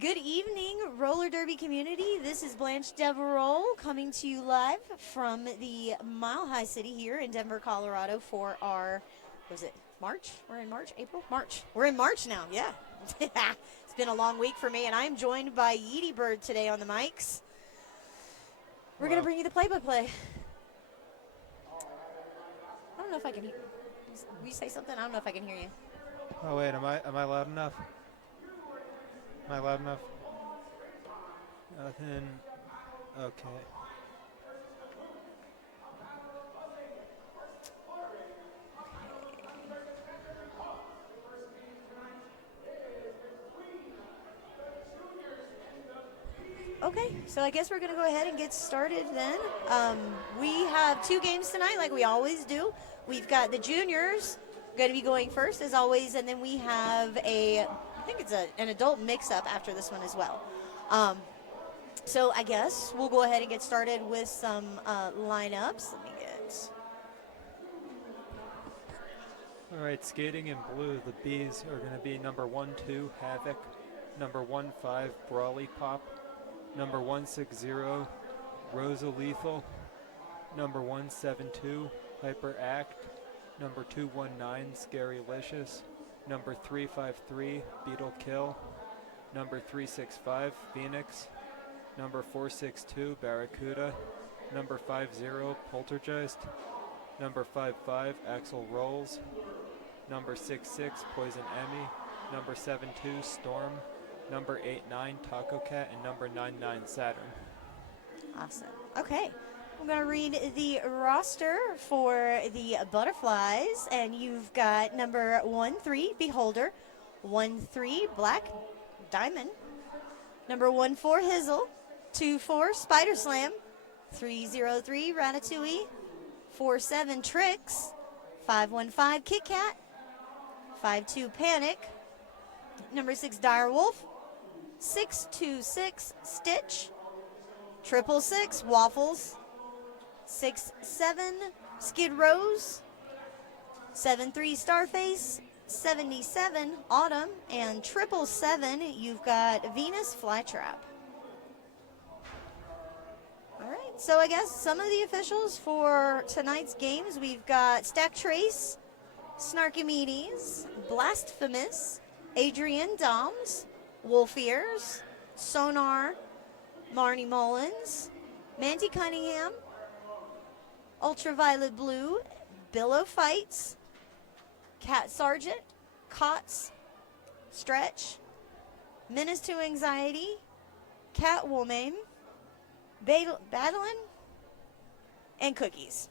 Good evening, roller derby community. This is Blanche Devereaux coming to you live from the Mile High City here in Denver, Colorado for our, was it March? We're in March, April? March. We're in March now, yeah. It's been a long week for me, and I'm joined by Yeety Bird today on the mics. We're going to bring you the play-by-play. I don't know if I can hear you. Will you say something? I don't know if I can hear you. Oh wait, am I loud enough? Am I loud enough? Nothing. Okay. Okay, so I guess we're going to go ahead and get started then. We have two games tonight, like we always do. We've got the juniors going to be going first, as always, and then we have I think it's an adult mix-up after this one as well. So I guess we'll go ahead and get started with some lineups. Let me get... All right, skating in blue, the Bees are going to be number 1-2 Havoc, number 1-5 Brawly Pop, number 160 Rosa Lethal, number 172 Hyper Act, number 219 Scary Licious, number 353 Beetle Kill, number 365 Phoenix, number 462 Barracuda, number 50 Poltergeist, number 55 Axel Rolls, number 66 Poison Emmy, number 72 Storm, number 89 Taco Cat, and number 99 Saturn. Awesome. Okay. I'm going to read the roster for the Butterflies, and you've got number 13 Beholder, 13 Black Diamond, number 14 Hizzle, 24 Spider Slam, 303 Ratatouille, 47 Tricks, 515 Kit Kat, 52 Panic, number 6 Dire Wolf, 626 Stitch, 666 Waffles, 67 Skid Rose, 73 Starface, 77 Autumn, and 777 you've got Venus Flytrap. All right, so I guess some of the officials for tonight's games, we've got Stack Trace, Snarkimedes, Blasphemous, Adrian Doms, Wolf Ears, Sonar, Marnie Mullins, Mandy Cunningham, Ultraviolet Blue, Billow Fights, Cat Sargent, Cots, Stretch, Menace to Anxiety, Catwoman, Battling, and Cookies.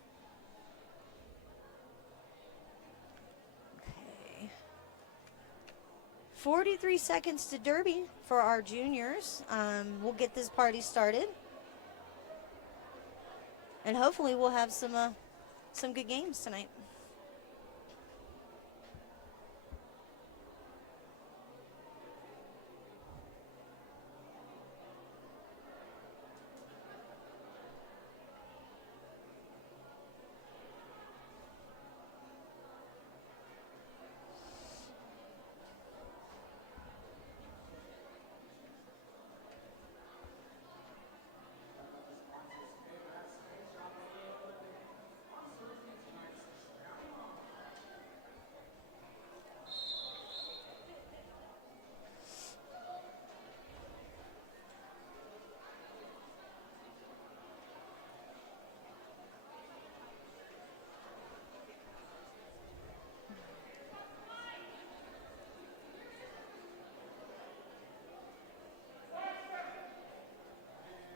Okay. 43 seconds to Derby for our juniors. We'll get this party started. And hopefully we'll have some good games tonight.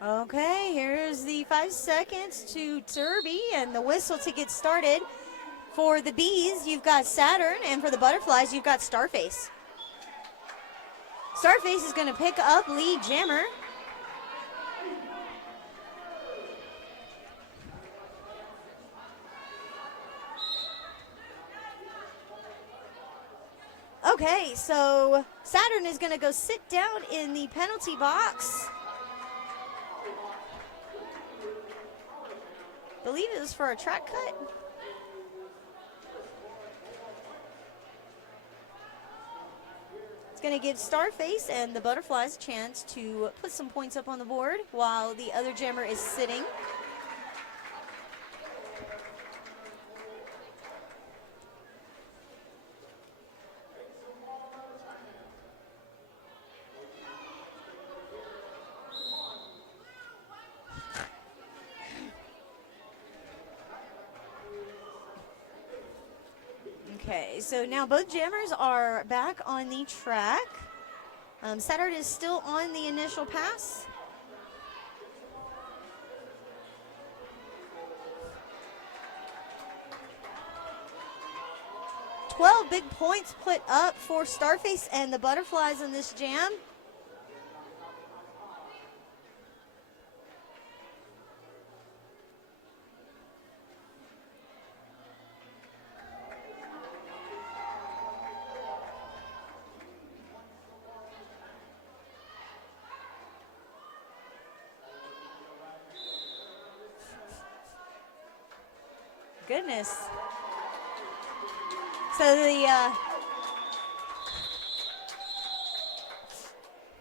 Okay, here's the 5 seconds to Derby and the whistle to get started. For the Bees, you've got Saturn, and for the Butterflies, you've got Starface. Starface is going to pick up lead jammer. Okay, so Saturn is going to go sit down in the penalty box. I believe it was for a track cut. going to give Starface and the Butterflies a chance to put some points up on the board while the other jammer is sitting. Okay, so now both jammers are back on the track. Saturn is still on the initial pass. Big points put up for Starface and the Butterflies in this jam. Goodness. So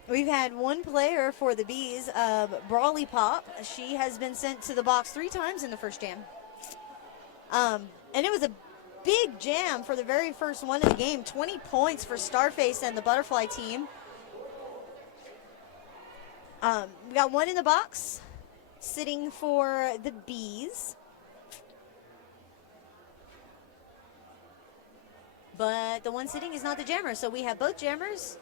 we've had one player for the Bees, Brawly Pop. She has been sent to the box 3 times in the first jam. And it was a big jam for the very first one of the game. 20 points for Starface and the Butterfly team. We got one in the box sitting for the Bees. But the one sitting is not the jammer, so we have both jammers.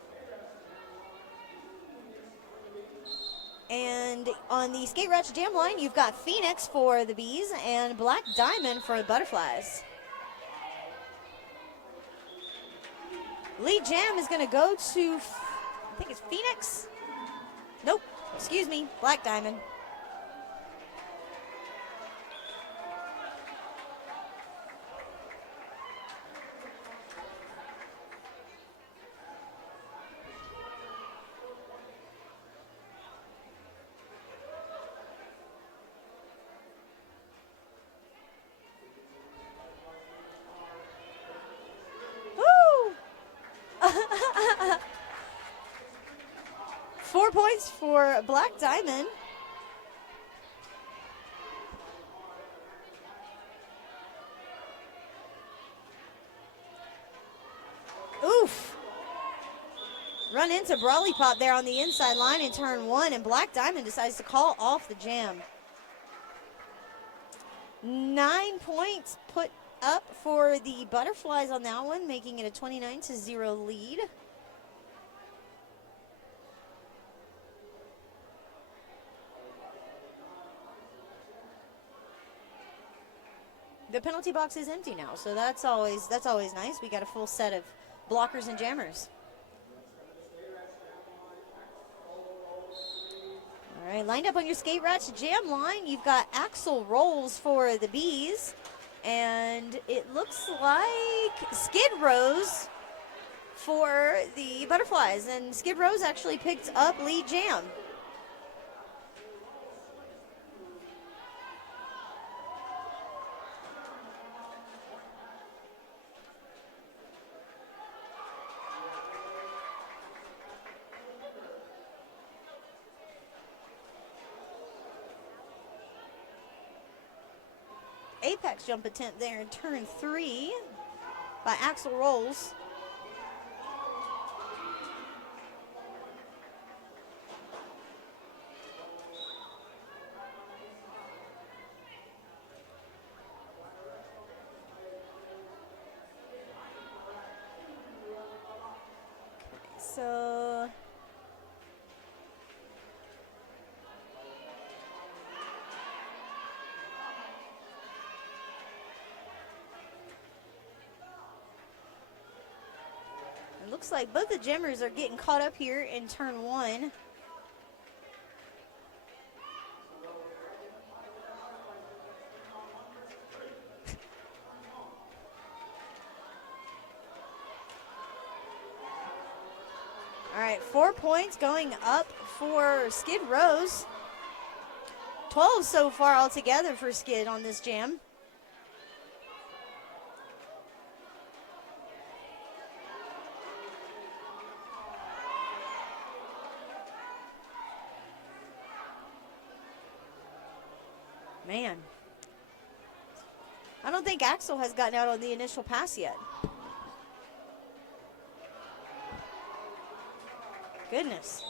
And on the Skate Ratchet Jam line, you've got Phoenix for the Bees and Black Diamond for the Butterflies. Lead jam is going to go to, I think it's Phoenix. Nope, excuse me, Black Diamond. Woo! 4 points for Black Diamond. Oof. Run into Brawly Pop there on the inside line in turn 1, and Black Diamond decides to call off the jam. 9 points put up for the Butterflies on that one, making it a 29-0 lead. The penalty box is empty now, so that's always nice. We got a full set of blockers and jammers. All right, lined up on your Skate Ratchet Jam line, you've got Axel Rolls for the Bees, and it looks like Skid Rose for the Butterflies, and Skid Rose actually picked up lead jam. Apex jump attempt there in turn 3 by Axel Rolls. So it looks like both the jammers are getting caught up here in turn 1. All right, 4 points going up for Skid Rose. 12 so far altogether for Skid on this jam. Man. I don't think Axel has gotten out on the initial pass yet. Goodness.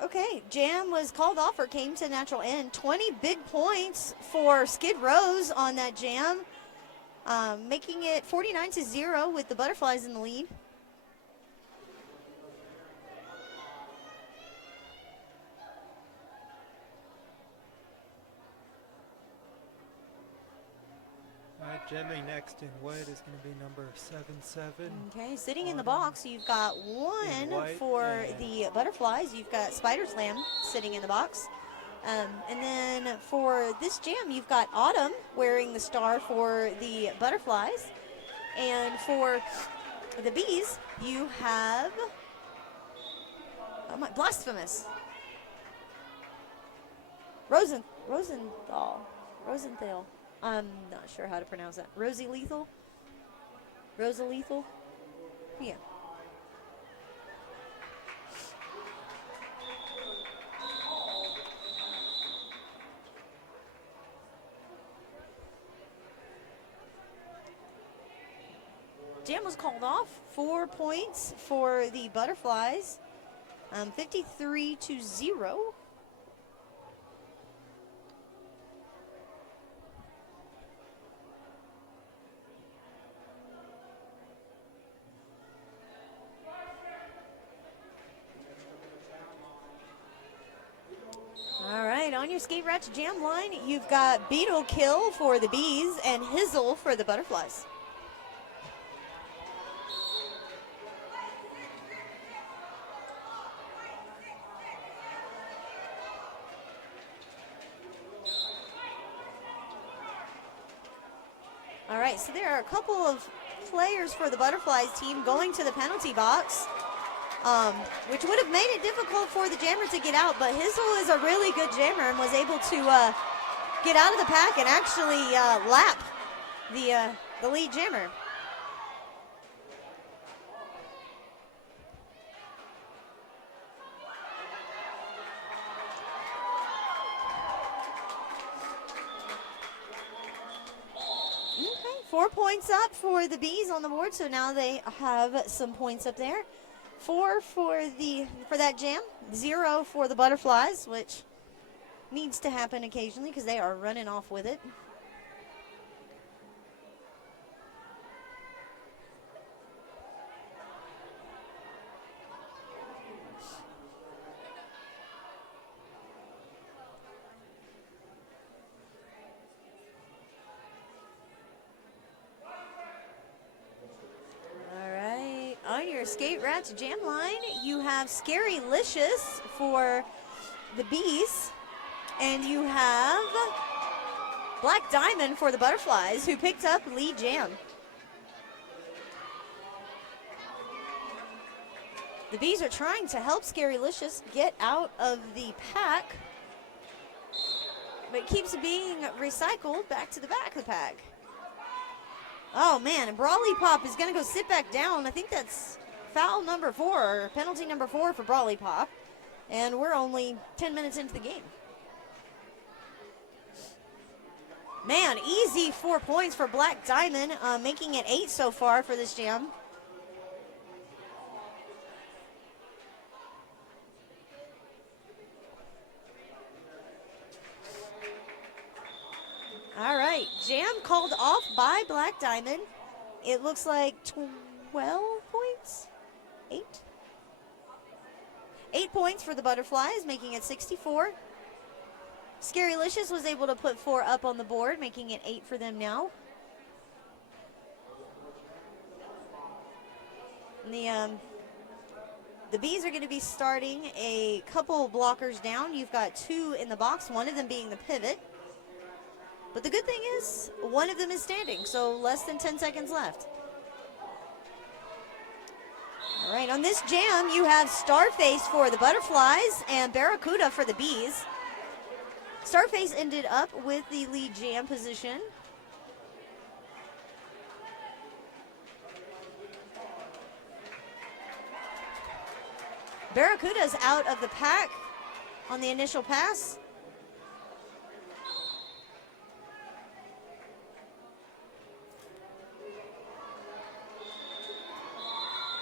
Okay, jam was called off or came to natural end. 20 big points for Skid Row's on that jam, making it 49-0 with the Butterflies in the lead. Jamming next in white is going to be number 7-7. Okay, sitting in the box, you've got one for the Butterflies. You've got Spider Slam sitting in the box. And then for this jam, you've got Autumn wearing the star for the Butterflies. And for the Bees, you have Blasphemous. Rosenthal. I'm not sure how to pronounce that. Rosa Lethal? Yeah. Jam was called off. 4 points for the Butterflies. 53-0. On your Skate Ratch jam line, you've got Beetle Kill for the Bees and Hizzle for the Butterflies. All right, so there are a couple of players for the Butterflies team going to the penalty box. Which would have made it difficult for the jammer to get out, but Hizzle is a really good jammer and was able to get out of the pack and actually lap the lead jammer. Okay, 4 points up for the Bees on the board, so now they have some points up there. 4 for that jam, 0 for the Butterflies, which needs to happen occasionally because they are running off with it. Skate Rat's jam line, you have Scary Licious for the Bees, and you have Black Diamond for the Butterflies, who picked up lead jam. The Bees are trying to help Scary Licious get out of the pack, but it keeps being recycled back to the back of the pack. Oh man, and Brawly Pop is going to go sit back down. I think that's foul number 4, or penalty number 4 for Brawly Pop. And we're only 10 minutes into the game. Man, easy 4 points for Black Diamond, making it 8 so far for this jam. All right, jam called off by Black Diamond. It looks like 12 points? 8? 8 points for the Butterflies, making it 64. Scary Licious was able to put 4 up on the board, making it 8 for them now. And the Bees are going to be starting a couple blockers down. You've got 2 in the box, one of them being the pivot. But the good thing is, one of them is standing, so less than 10 seconds left. All right, on this jam, you have Starface for the Butterflies and Barracuda for the Bees. Starface ended up with the lead jam position. Barracuda's out of the pack on the initial pass.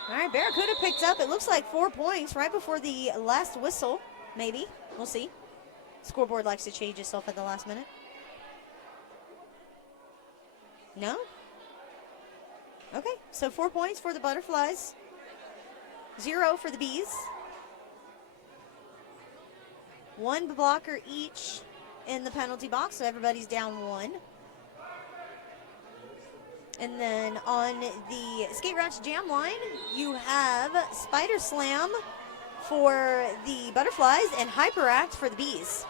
All right, Barracuda picked up, it looks like 4 points right before the last whistle, maybe. We'll see. Scoreboard likes to change itself at the last minute. No? Okay, so 4 points for the Butterflies, 0 for the Bees. 1 blocker each in the penalty box, so everybody's down 1. And then on the Skate Ratch Jam line, you have Spider Slam for the Butterflies and Hyperact for the Bees.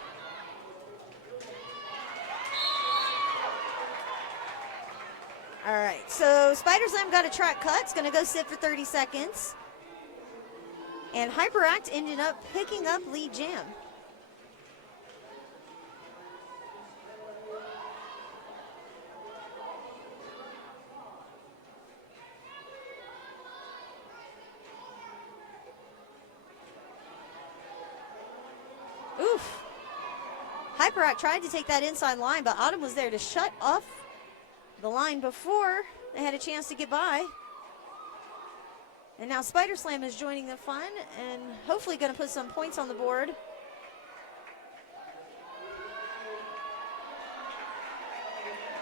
All right, so Spider Slam got a track cut. It's going to go sit for 30 seconds. And Hyperact ended up picking up lead jam. Oof. Hyperact tried to take that inside line, but Autumn was there to shut off the line before they had a chance to get by. And now Spider Slam is joining the fun and hopefully going to put some points on the board.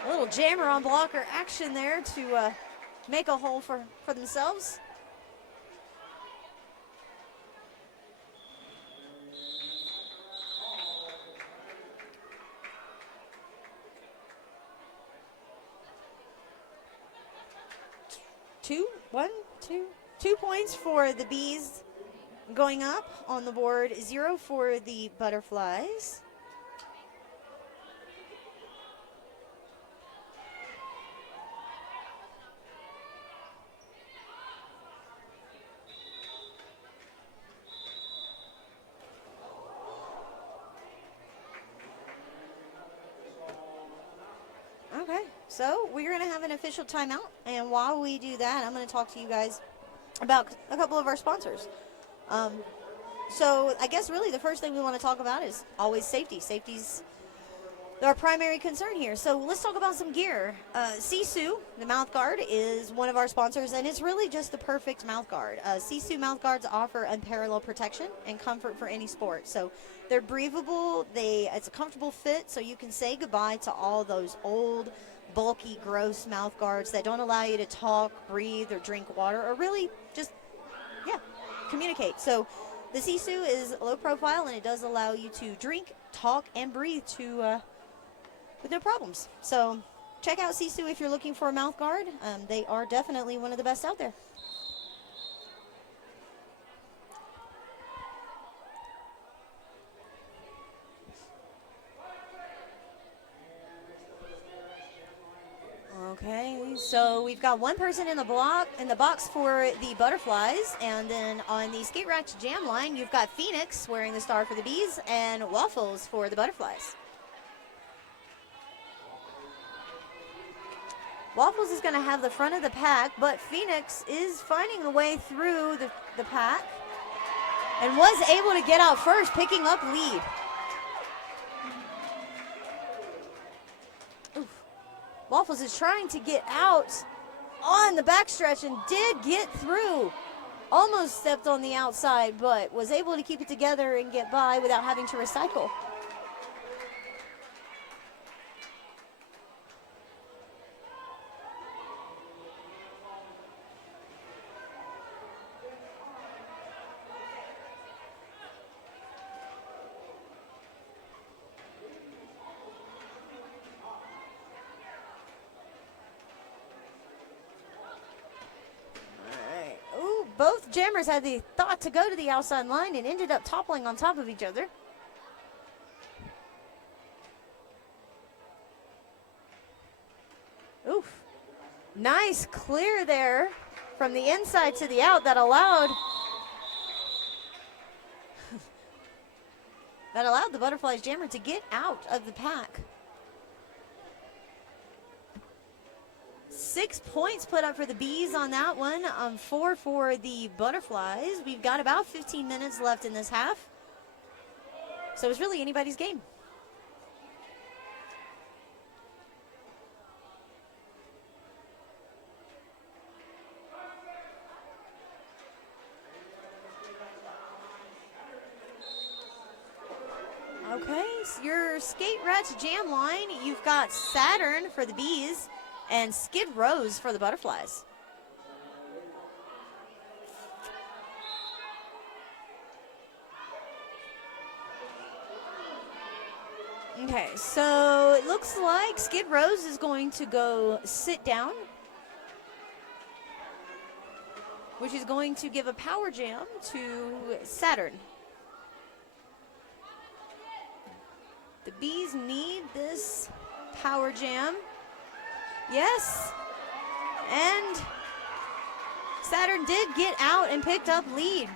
A little jammer on blocker action there to make a hole for themselves. Two points for the Bees going up on the board, 0 for the Butterflies. Okay, so we're going to have an official timeout, and while we do that, I'm going to talk to you guys about a couple of our sponsors. So I guess really the first thing we want to talk about is always safety. Safety's our primary concern here. So let's talk about some gear. Sisu, the mouth guard, is one of our sponsors, and it's really just the perfect mouth guard. Sisu mouth guards offer unparalleled protection and comfort for any sport. So they're breathable. It's a comfortable fit, so you can say goodbye to all those old, bulky, gross mouth guards that don't allow you to talk, breathe, or drink water, or really just, communicate. So the Sisu is low profile, and it does allow you to drink, talk, and breathe with no problems. So check out Sisu if you're looking for a mouth guard. They are definitely one of the best out there. Okay, so we've got one person in the box for the Butterflies, and then on the Skate Ratch Jam line, you've got Phoenix wearing the star for the Bees and Waffles for the Butterflies. Waffles is going to have the front of the pack, but Phoenix is finding a way through the pack and was able to get out first, picking up lead. Oof. Waffles is trying to get out on the backstretch and did get through. Almost stepped on the outside, but was able to keep it together and get by without having to recycle. Both jammers had the thought to go to the outside line and ended up toppling on top of each other. Oof. Nice clear there from the inside to the out that allowed the Butterflies jammer to get out of the pack. 6 points put up for the Bees on that one, 4 for the Butterflies. We've got about 15 minutes left in this half. So it's really anybody's game. Okay, so your Skate Rats Jam line, you've got Saturn for the Bees and Skid Rose for the Butterflies. Okay, so it looks like Skid Rose is going to go sit down, which is going to give a power jam to Saturn. The Bees need this power jam. Yes. And Saturn did get out and picked up lead.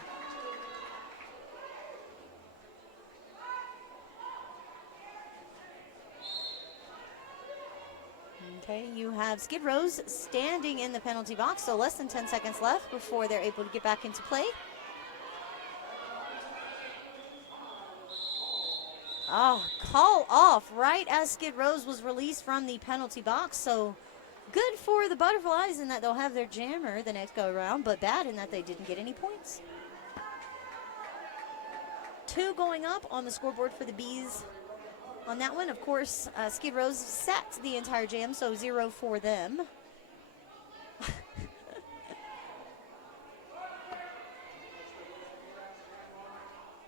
Okay, you have Skid Rose standing in the penalty box, so less than 10 seconds left before they're able to get back into play. Oh, call off right as Skid Rose was released from the penalty box. So good for the Butterflies in that they'll have their jammer the next go around, but bad in that they didn't get any points. 2 going up on the scoreboard for the Bees. On that one, of course, Skid Rose sat the entire jam, so 0 for them.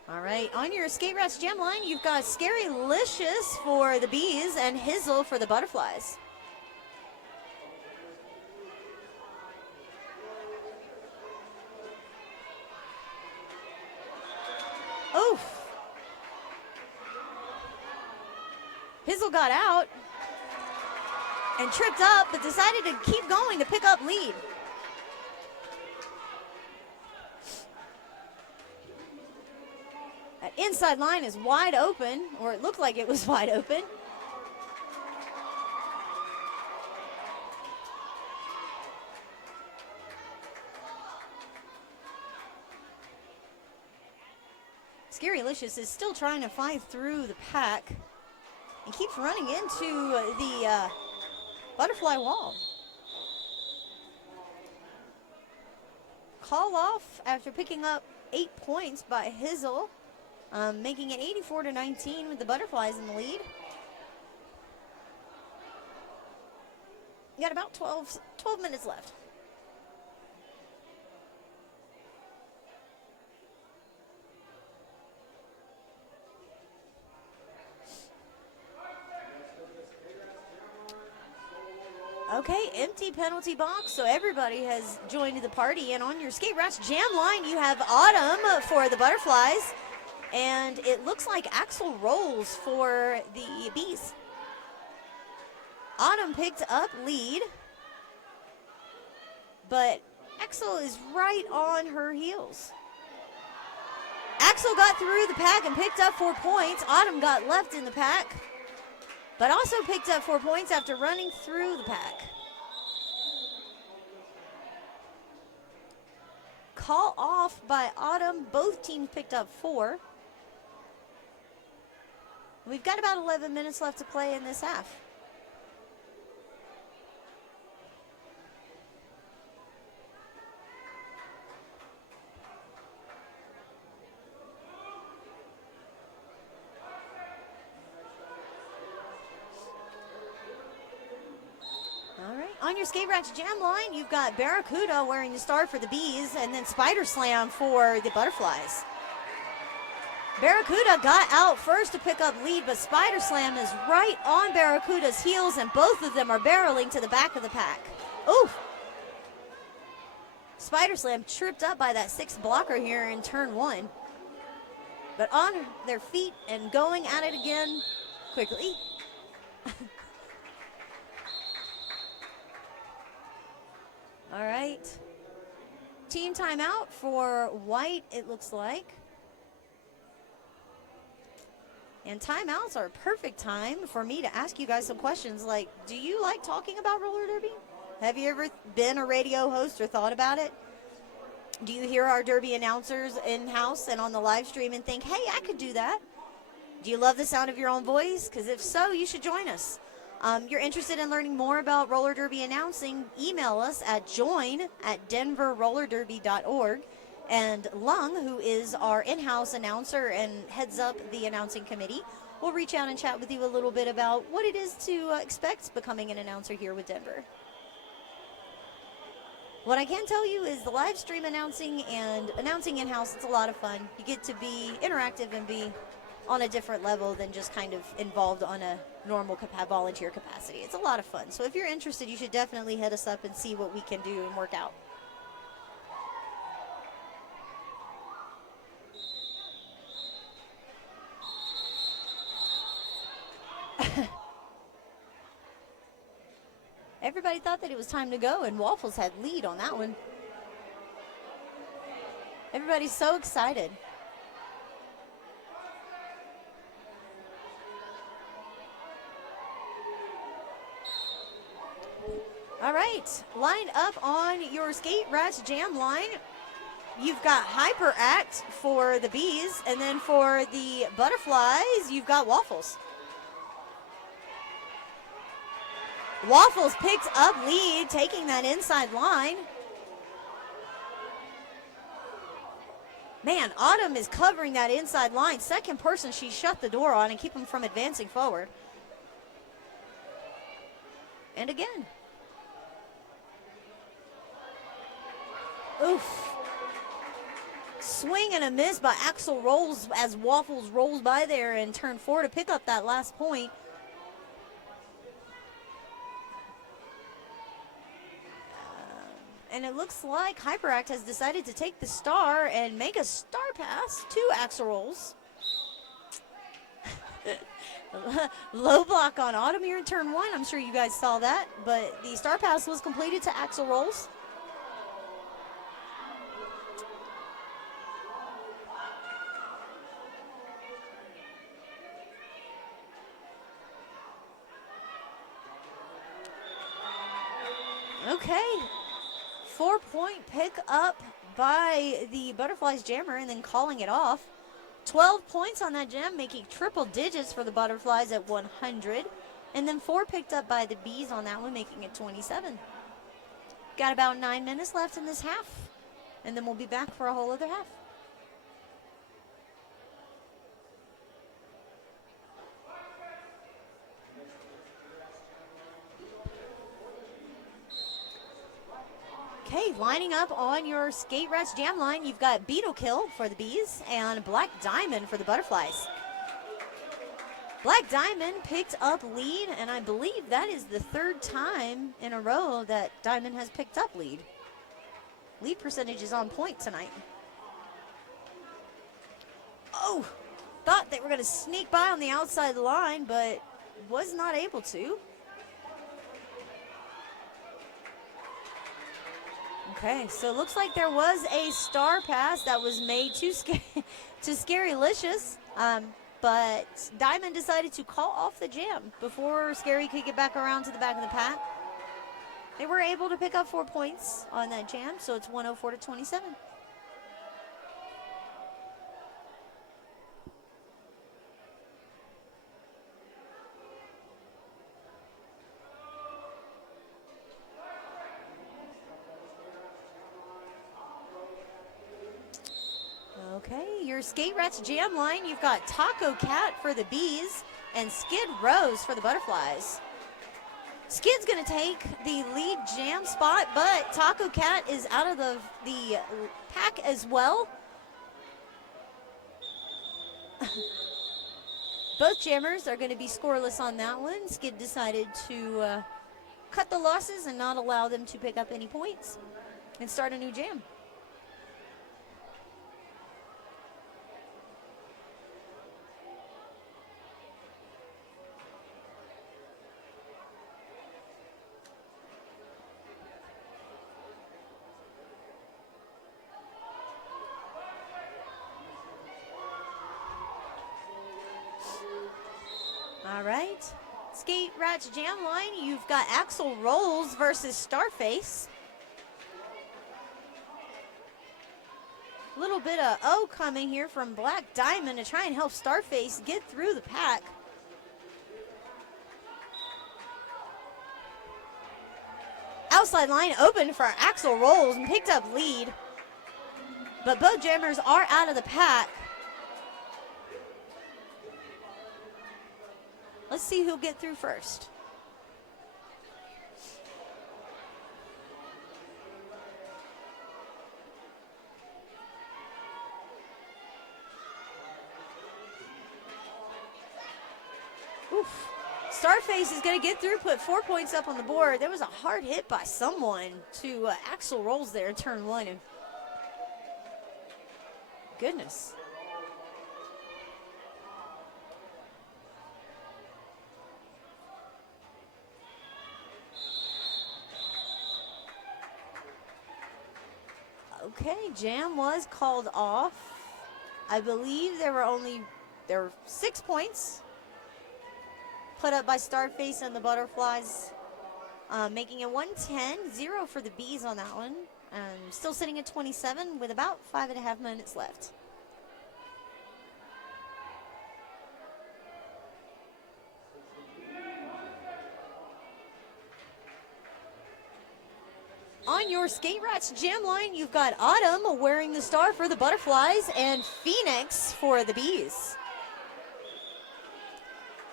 All right, on your Skate Rats Jam line, you've got Scary Licious for the Bees and Hizzle for the Butterflies. Oof. Hizzle got out and tripped up, but decided to keep going to pick up lead. That inside line is wide open, or it looked like it was wide open. Scary Licious is still trying to fight through the pack and keeps running into the butterfly wall. Call off after picking up 8 points by Hizzle. Making it 84-19 with the Butterflies in the lead. You got about 12 minutes left. Okay, empty penalty box, so everybody has joined the party. And on your Skate Rats Jam line, you have Autumn for the Butterflies. And it looks like Axel Rolls for the Bees. Autumn picked up lead, but Axel is right on her heels. Axel got through the pack and picked up 4 points. Autumn got left in the pack, but also picked up 4 points after running through the pack. Call off by Autumn. Both teams picked up 4. We've got about 11 minutes left to play in this half. All right, on your Skate Rats Jam line, you've got Barracuda wearing the star for the Bees, and then Spider Slam for the Butterflies. Barracuda got out first to pick up lead, but Spider Slam is right on Barracuda's heels, and both of them are barreling to the back of the pack. Oof. Spider Slam tripped up by that 6th blocker here in turn 1. But on their feet and going at it again quickly. All right. Team timeout for White, it looks like. And timeouts are a perfect time for me to ask you guys some questions like, do you like talking about roller derby? Have you ever been a radio host or thought about it? Do you hear our Derby announcers in-house and on the live stream and think, hey, I could do that? Do you love the sound of your own voice? Because if so, you should join us. You're interested in learning more about roller derby announcing, email us at join@denverrollerderby.org. And Lung, who is our in-house announcer and heads up the announcing committee, will reach out and chat with you a little bit about what it is to expect becoming an announcer here with Denver. What I can tell you is the live stream announcing and announcing in-house, it's a lot of fun. You get to be interactive and be on a different level than just kind of involved on a normal volunteer capacity. It's a lot of fun. So if you're interested, you should definitely hit us up and see what we can do and work out. Everybody thought that it was time to go, and Waffles had lead on that one. Everybody's so excited. All right, line up on your Skate Rats Jam line. You've got Hyperact for the Bees, and then for the Butterflies, you've got Waffles. Waffles picked up lead, taking that inside line. Man, Autumn is covering that inside line. Second person she shut the door on and keep them from advancing forward. And again. Oof. Swing and a miss by Axel Rolls as Waffles rolls by there in turn 4 to pick up that last point. And it looks like Hyperact has decided to take the star and make a star pass to Axel Rolls. Low block on Autumn here in turn 1. I'm sure you guys saw that, but the star pass was completed to Axel Rolls. Okay. 4-point pick up by the Butterflies Jammer and then calling it off. 12 points on that jam, making triple digits for the Butterflies at 100. And then 4 picked up by the Bees on that one, making it 27. Got about 9 minutes left in this half. And then we'll be back for a whole other half. Okay, lining up on your Skate Rats Jam line, you've got Beetle Kill for the Bees and Black Diamond for the Butterflies. Black Diamond picked up lead, and I believe that is the 3rd time in a row that Diamond has picked up lead. Lead percentage is on point tonight. Oh, thought they were going to sneak by on the outside line, but was not able to. Okay, so it looks like there was a star pass that was made to Scarylicious, but Diamond decided to call off the jam before Scary could get back around to the back of the pack. They were able to pick up 4 points on that jam, so it's 104 to 27. Okay, your Skate Rats Jam line, you've got Taco Cat for the Bees and Skid Rose for the Butterflies. Skid's going to take the lead jam spot, but Taco Cat is out of the pack as well. Both jammers are going to be scoreless on that one. Skid decided to cut the losses and not allow them to pick up any points and start a new jam. All right, Skate Rats Jam line, you've got Axel Rolls versus Starface. A little bit of O coming here from Black Diamond to try and help Starface get through the pack. Outside line open for Axel Rolls and picked up lead. But both jammers are out of the pack. Let's see who'll get through first. Oof. Starface is going to get through, put 4 points up on the board. There was a hard hit by someone to Axel Rolls there in turn one. And goodness. Okay, jam was called off. I believe there were 6 points put up by Starface and the Butterflies, making it 110, 0 for the Bees on that one. Still sitting at 27 with about 5.5 minutes left. On your Skate Rats Jam line, you've got Autumn wearing the star for the Butterflies and Phoenix for the Bees.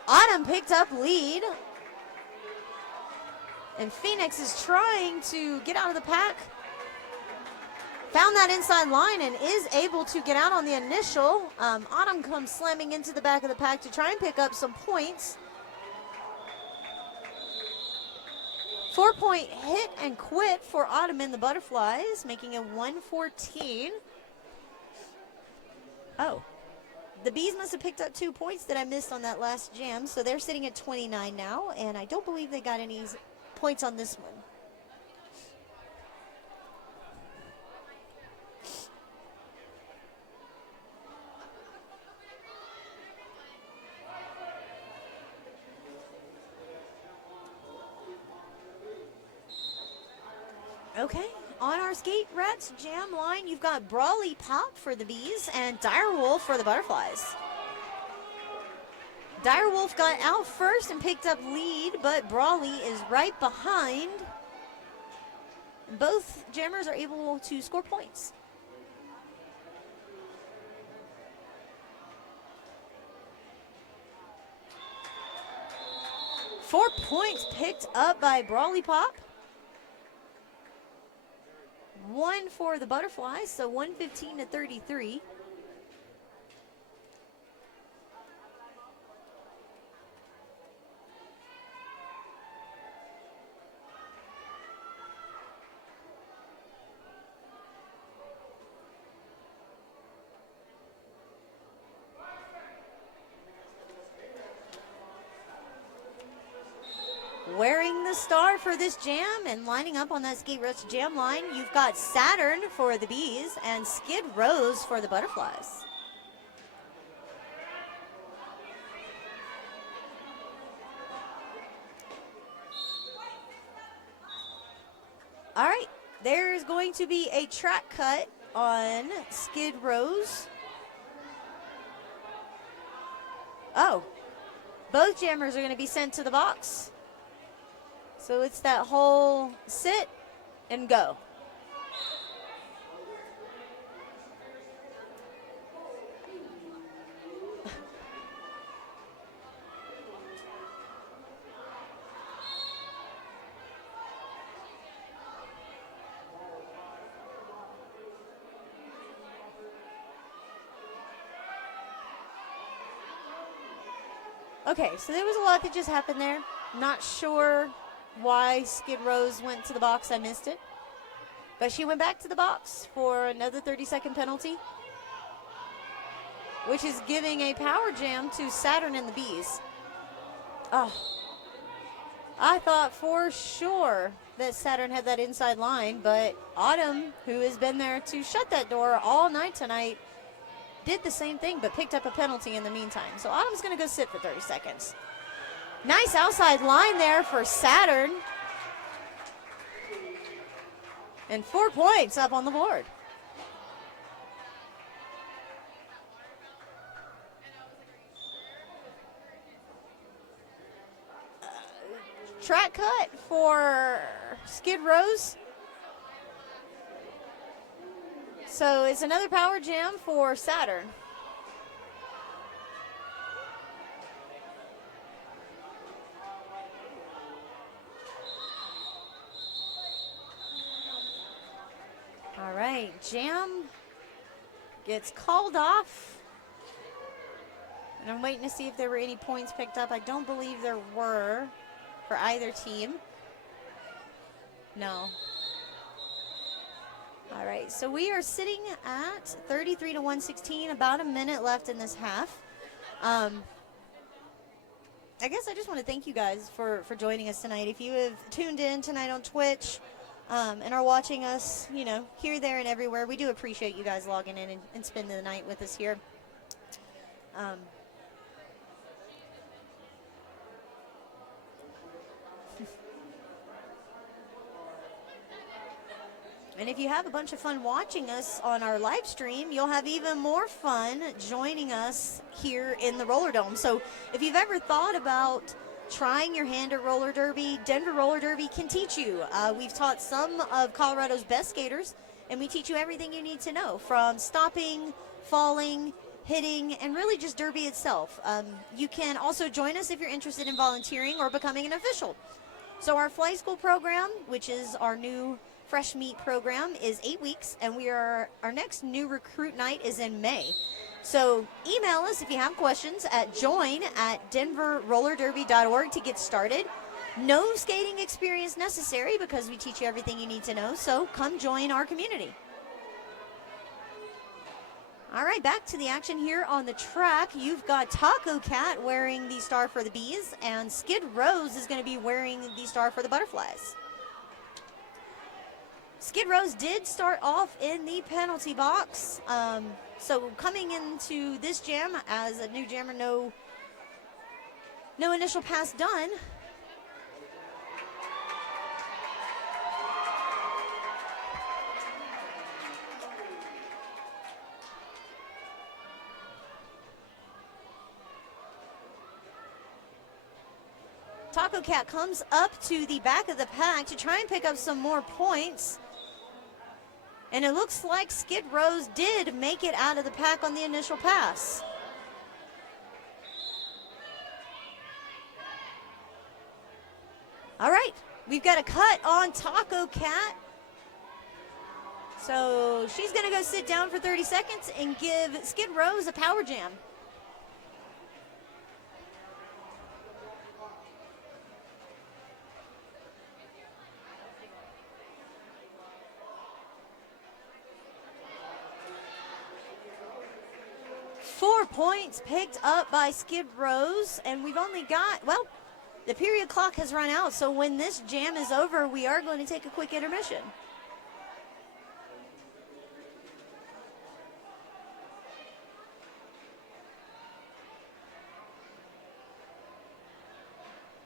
Autumn picked up lead. And Phoenix is trying to get out of the pack. Found that inside line and is able to get out on the initial. Autumn comes slamming into the back of the pack to try and pick up some points. 4-point hit and quit for Autumn and the Butterflies, making it 114. Oh, the Bees must have picked up 2 points that I missed on that last jam, so they're sitting at 29 now, and I don't believe they got any points on this one. Okay, on our Skate Rats Jam line, you've got Brawly Pop for the Bees and Direwolf for the Butterflies. Direwolf got out first and picked up lead, but Brawly is right behind. Both jammers are able to score points. Four points picked up by Brawly Pop. 1 for the Butterflies, so 115 to 33. Wearing the star for this jam and lining up on that Skate Rats Jam line, you've got Saturn for the Bees and Skid Rose for the Butterflies. All right, there's going to be a track cut on Skid Rose. Oh, both jammers are going to be sent to the box. So it's that whole sit and go. Okay, so there was a lot that just happened there. Not sure why Skid Rose went to the box. I missed it. But she went back to the box for another 30-second penalty, which is giving a power jam to Saturn and the Bees. Oh, I thought for sure that Saturn had that inside line, but Autumn, who has been there to shut that door all night tonight, did the same thing but picked up a penalty in the meantime. So Autumn's going to go sit for 30 seconds. Nice outside line there for Saturn. And 4 points up on the board. Track cut for Skid Row's. So it's another power jam for Saturn. All right, jam gets called off. And I'm waiting to see if there were any points picked up. I don't believe there were for either team. No. All right, so we are sitting at 33 to 116, about a minute left in this half. I guess I just want to thank you guys for joining us tonight. If you have tuned in tonight on Twitch and are watching us, you know, here, there, and everywhere, we do appreciate you guys logging in and spending the night with us here. And if you have a bunch of fun watching us on our live stream, you'll have even more fun joining us here in the Rollerdome. So if you've ever thought about trying your hand at roller derby, Denver Roller Derby can teach you. We've taught some of Colorado's best skaters, and we teach you everything you need to know, from stopping, falling, hitting, and really just derby itself. You can also join us if you're interested in volunteering or becoming an official. So our flight school program, which is our new fresh meat program, is 8 weeks, and our next new recruit night is in May. So email us if you have questions at join@denverrollerderby.org to get started. No skating experience necessary because we teach you everything you need to know, so come join our community. All right, back to the action here on the track. You've got Taco Cat wearing the star for the Bees, and Skid Row's is going to be wearing the star for the Butterflies. Skid Row's did start off in the penalty box. So coming into this jam as a new jammer, no initial pass done. Taco Cat comes up to the back of the pack to try and pick up some more points. And it looks like Skid Row's did make it out of the pack on the initial pass. All right, we've got a cut on Taco Cat. So she's going to go sit down for 30 seconds and give Skid Row's a power jam. Points picked up by Skid Row's, and we've only got, well, the period clock has run out, so when this jam is over, we are going to take a quick intermission.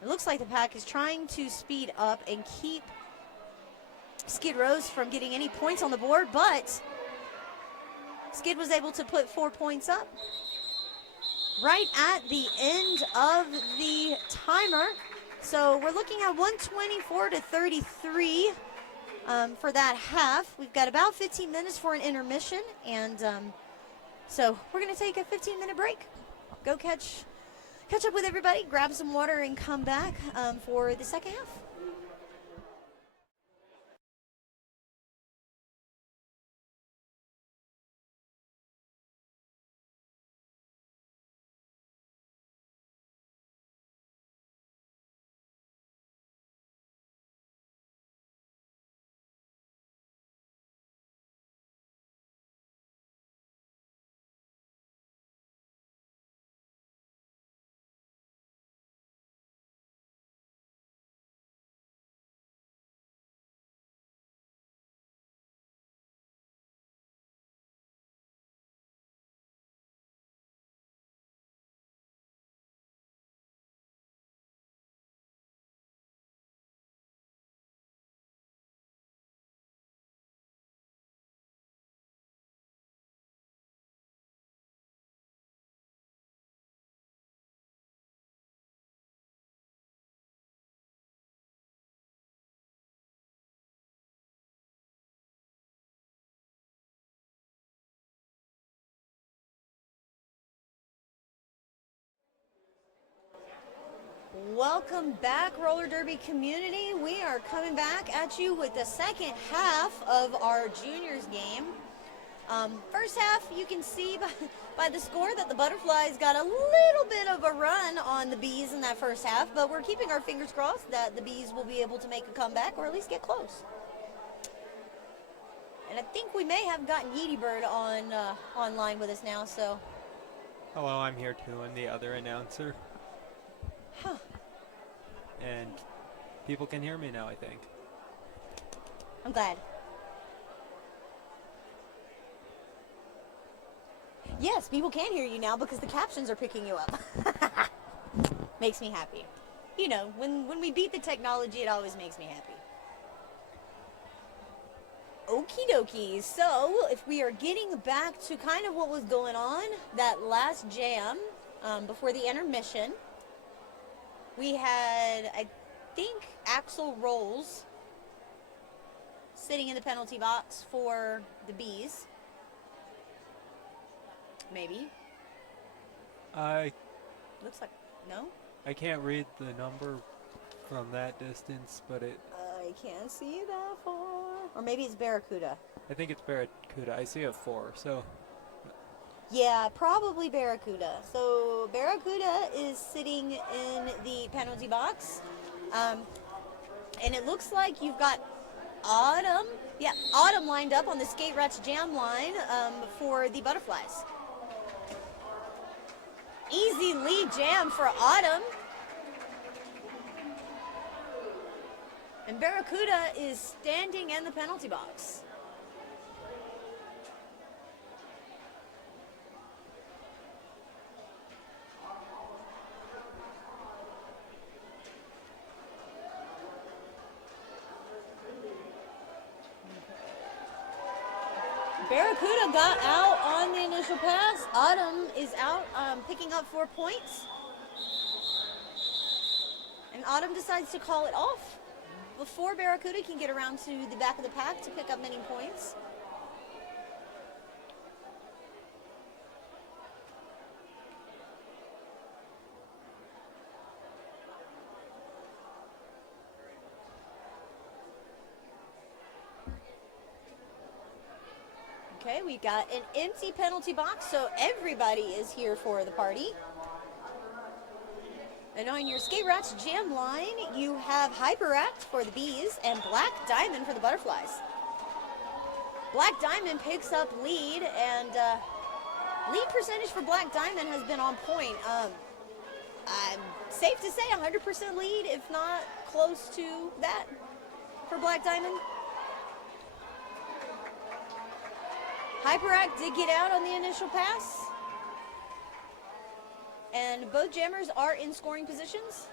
It looks like the pack is trying to speed up and keep Skid Row's from getting any points on the board, but Skid was able to put 4 points up right at the end of the timer. So we're looking at 124 to 33 for that half. We've got about 15 minutes for an intermission, and so we're going to take a 15-minute break. Go catch up with everybody, grab some water, and come back for the second half. welcome back, roller derby community. We are coming back at you with the second half of our juniors game. First half, you can see by the score that the Butterflies got a little bit of a run on the Bees in that first half, but we're keeping our fingers crossed that the Bees will be able to make a comeback or at least get close. And I think we may have gotten Yeety Bird online with us now, so. Hello, I'm here too. I'm the other announcer. Huh. And people can hear me now, I think. I'm glad. Yes, people can hear you now because the captions are picking you up. Makes me happy. You know, when we beat the technology, it always makes me happy. Okie dokie. So, if we are getting back to kind of what was going on that last jam before the intermission, we had, I think, Axel Rolls sitting in the penalty box for the Bees. Maybe. Looks like, no? I can't read the number from that distance, but I can't see that far. Or maybe it's Barracuda. I think it's Barracuda. I see a 4, so. Yeah, probably Barracuda. So Barracuda is sitting in the penalty box. And it looks like you've got Autumn. Yeah, Autumn lined up on the Skate Rats Jam line for the Butterflies. Easy lead jam for Autumn. And Barracuda is standing in the penalty box. Barracuda got out on the initial pass. Autumn is out picking up 4 points. And Autumn decides to call it off before Barracuda can get around to the back of the pack to pick up many points. Okay, we got an empty penalty box, so everybody is here for the party. And on your Skate Rats Jam line, you have Hyperact for the Bees and Black Diamond for the Butterflies. Black Diamond picks up lead, and lead percentage for Black Diamond has been on point. Safe to say 100% lead, if not close to that for Black Diamond. Hyperact did get out on the initial pass. And both jammers are in scoring positions.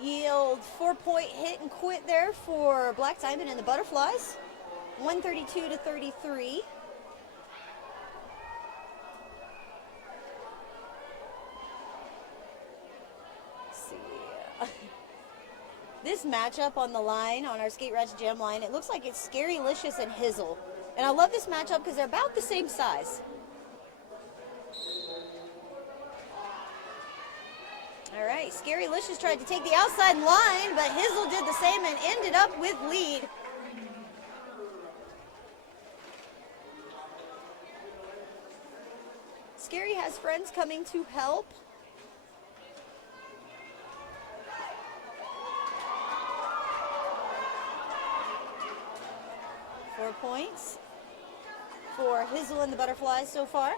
Yield 4-point hit and quit there for Black Diamond and the Butterflies. 132 to 33. This matchup on the line, on our Skate Rats Jam line, it looks like it's Scarylicious and Hizzle. And I love this matchup because they're about the same size. All right, Scarylicious tried to take the outside line, but Hizzle did the same and ended up with lead. Scary has friends coming to help. Points for Hizzle and the Butterflies so far.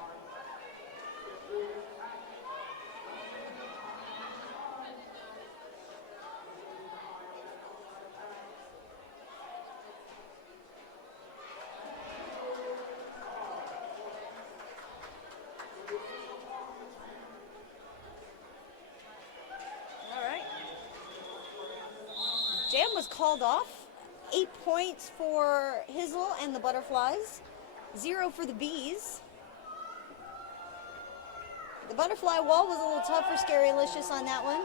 All right. Jam was called off. 8 points for Hizzle and the Butterflies, 0 for the Bees. The butterfly wall was a little tough for Scarylicious on that one.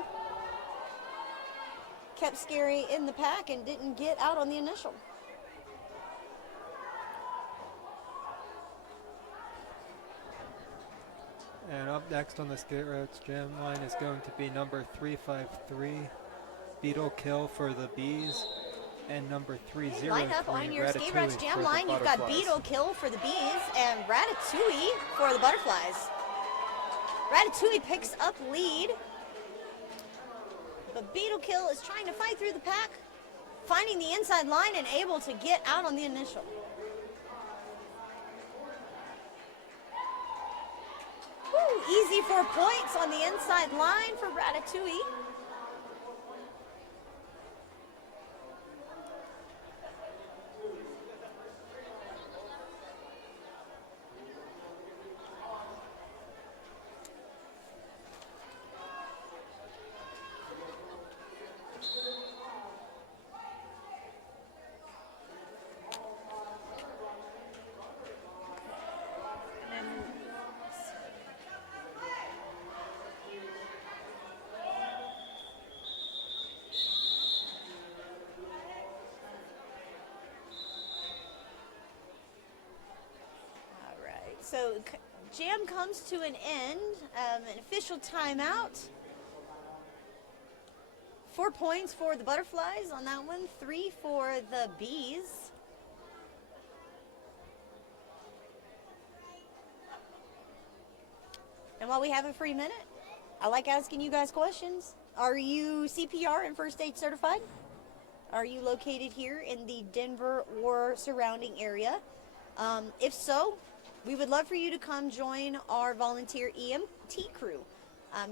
Kept Scary in the pack and didn't get out on the initial. And up next on the Skate Routes Jam line is going to be number 353, Beetle Kill for the Bees, and number 303, Line up on your Skate Routes Ratatouille Jam for line. the You've got Butterflies. Beetle Kill for the Bees and Ratatouille for the Butterflies. Ratatouille picks up lead, but Beetle Kill is trying to fight through the pack, finding the inside line and able to get out on the initial. Woo, easy 4 points on the inside line for Ratatouille. So jam comes to an end, an official timeout. 4 points for the Butterflies on that one, 3 for the Bees. And while we have a free minute, I like asking you guys questions. Are you CPR and first aid certified? Are you located here in the Denver or surrounding area? If so, we would love for you to come join our volunteer EMT crew.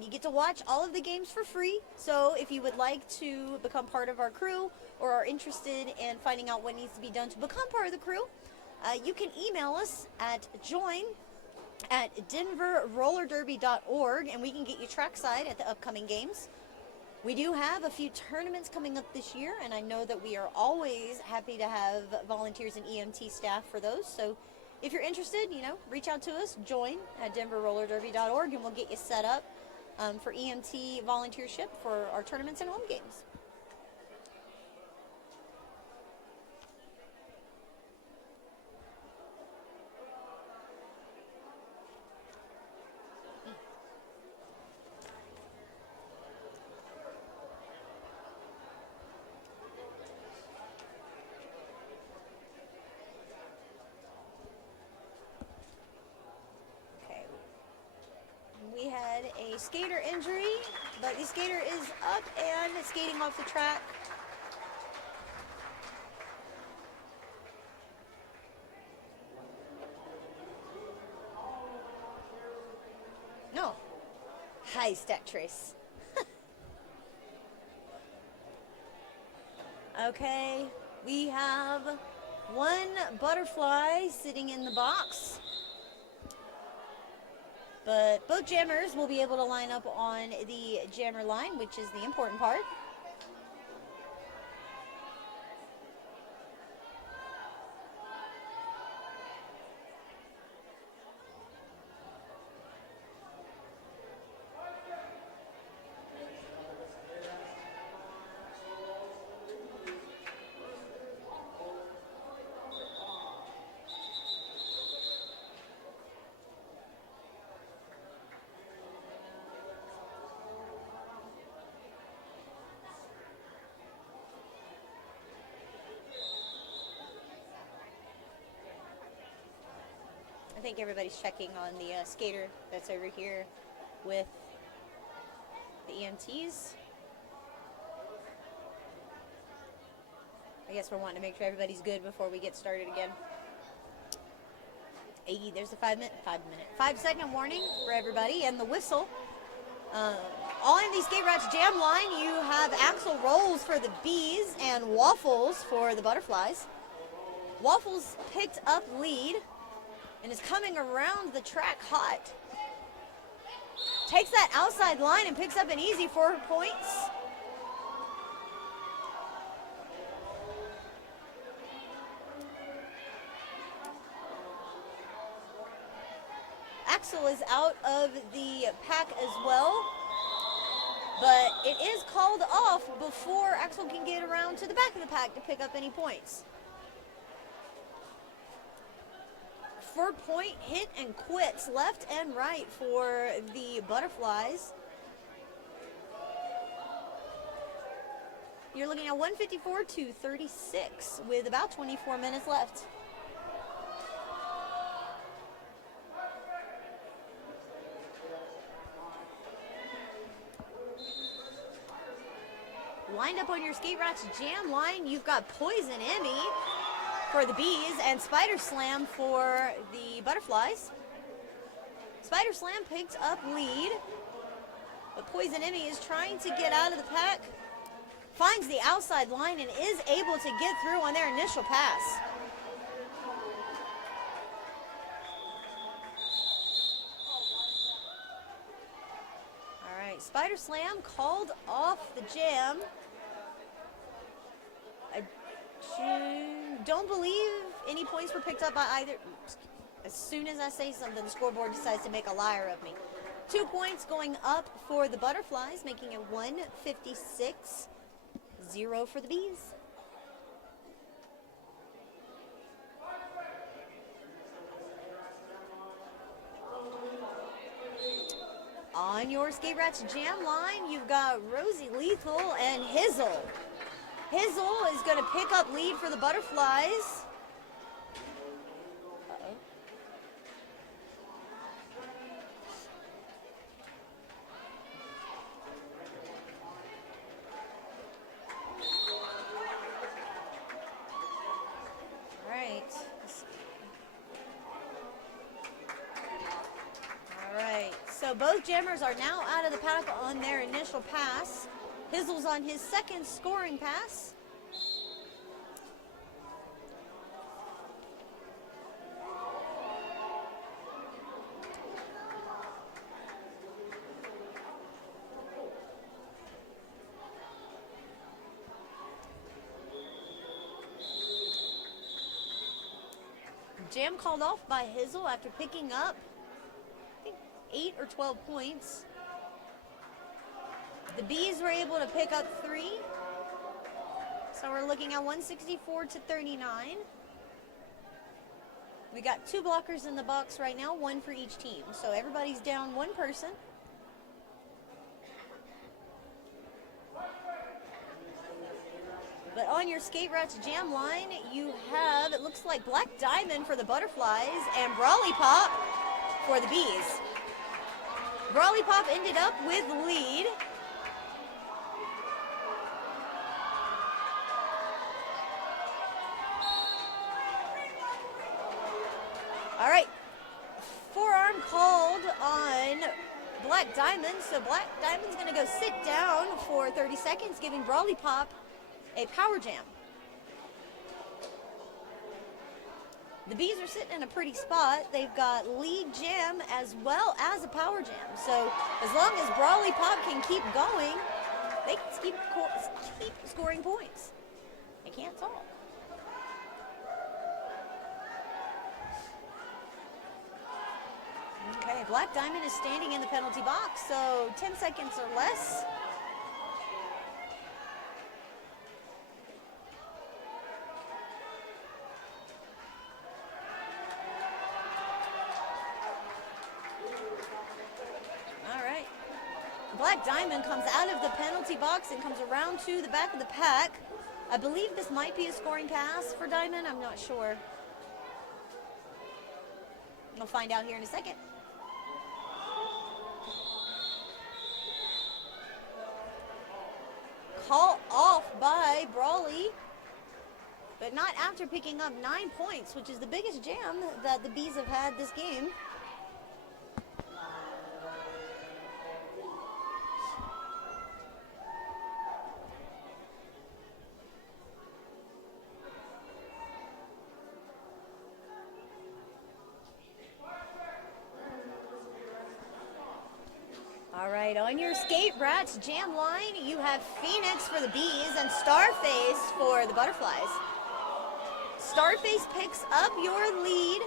You get to watch all of the games for free, so if you would like to become part of our crew or are interested in finding out what needs to be done to become part of the crew, you can email us at join@denverrollerderby.org and we can get you trackside at the upcoming games. We do have a few tournaments coming up this year, and I know that we are always happy to have volunteers and EMT staff for those. So if you're interested, reach out to us, join@denverrollerderby.org, and we'll get you set up for EMT volunteership for our tournaments and home games. We had a skater injury, but the skater is up and skating off the track. No. High stack trace. Okay, we have one Butterfly sitting in the box. But both jammers will be able to line up on the jammer line, which is the important part. I think everybody's checking on the skater that's over here with the EMTs. I guess we're wanting to make sure everybody's good before we get started again. Hey, there's a 5-second warning for everybody, and the whistle. All in the Skate Routes Jam line, you have axle rolls for the Bees and Waffles for the Butterflies. Waffles picked up lead and is coming around the track hot. Takes that outside line and picks up an easy 4 points. Axel is out of the pack as well, but it is called off before Axel can get around to the back of the pack to pick up any points. 4-point hit and quits left and right for the Butterflies. You're looking at 154 to 36 with about 24 minutes left. Lined up on your Skate Rats Jam line, you've got Poison Emmy for the Bees and Spider Slam for the Butterflies. Spider Slam picked up lead, but Poison Emmy is trying to get out of the pack. Finds the outside line and is able to get through on their initial pass. All right, Spider Slam called off the jam. I don't believe any points were picked up by either. As soon as I say something, the scoreboard decides to make a liar of me. 2 points going up for the Butterflies, making it 156-0 for the Bees. On your Skate Rats Jam line, you've got Rosie Lethal and Hizzle. Hizzle is going to pick up lead for the Butterflies. All right. So both jammers are now out of the pack on their initial pass. Hizzle's on his second scoring pass. Jam called off by Hizzle after picking up, I think, 8 or 12 points. The Bees were able to pick up 3. So we're looking at 164 to 39. We got 2 blockers in the box right now, 1 for each team. So everybody's down 1 person. But on your Skate Rats Jam line, you have, it looks like Black Diamond for the Butterflies and Brawly Pop for the Bees. Brawly Pop ended up with lead. All right, forearm called on Black Diamond. So Black Diamond's gonna go sit down for 30 seconds, giving Brawly Pop a power jam. The Bees are sitting in a pretty spot. They've got lead jam as well as a power jam. So as long as Brawly Pop can keep going, they can keep scoring points. They can't talk. Okay, Black Diamond is standing in the penalty box, so 10 seconds or less. Black Diamond comes out of the penalty box and comes around to the back of the pack. I believe this might be a scoring pass for Diamond. I'm not sure. We'll find out here in a second. Call off by Brawly, but not after picking up 9 points, which is the biggest jam that the Bees have had this game. All right, on your Skate Rats Jam line, you have Phoenix for the Bees and Starface for the Butterflies. Starface picks up your lead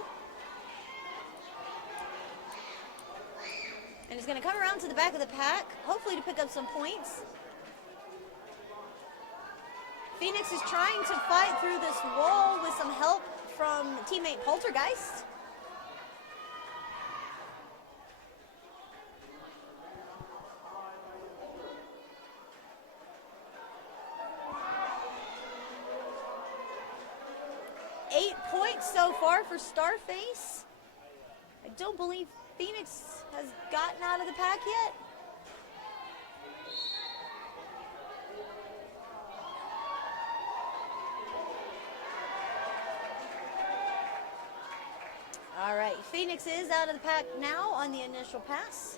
and is going to come around to the back of the pack, hopefully to pick up some points. Phoenix is trying to fight through this wall with some help from teammate Poltergeist. points so far for Starface. I don't believe Phoenix has gotten out of the pack yet. All right, Phoenix is out of the pack now on the initial pass.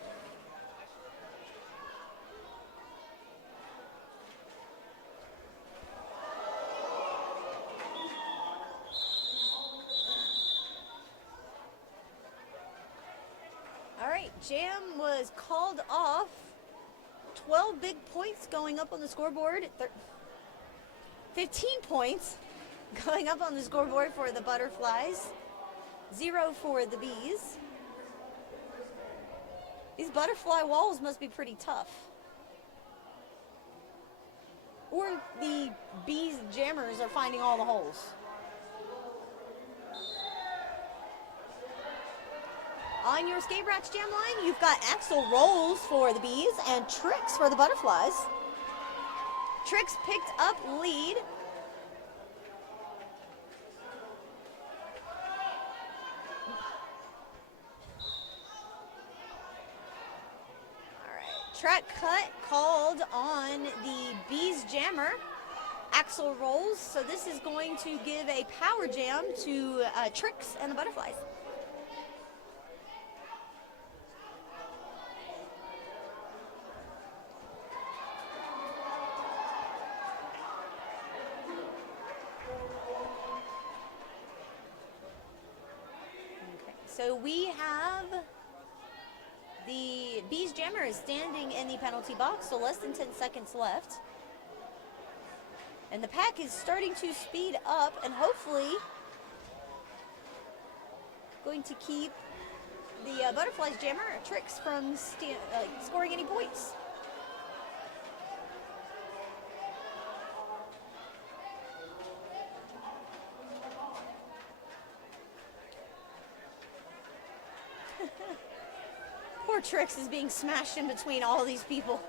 All right, Jam was called off. 12 big points going up on the scoreboard. 15 points going up on the scoreboard for the Butterflies. 0 for the Bees. These butterfly walls must be pretty tough. Or the Bees jammers are finding all the holes. On your Skate Rats jam line, you've got Axel Rolls for the Bees and Tricks for the Butterflies. Tricks picked up lead. Track cut called on the Bees jammer, Axel Rolls. So this is going to give a power jam to Tricks and the Butterflies. Okay, so we have the Bees jammer is standing in the penalty box, so less than 10 seconds left. And the pack is starting to speed up and hopefully going to keep the Butterflies jammer Tricks from scoring any points. Poor Tricks is being smashed in between all these people.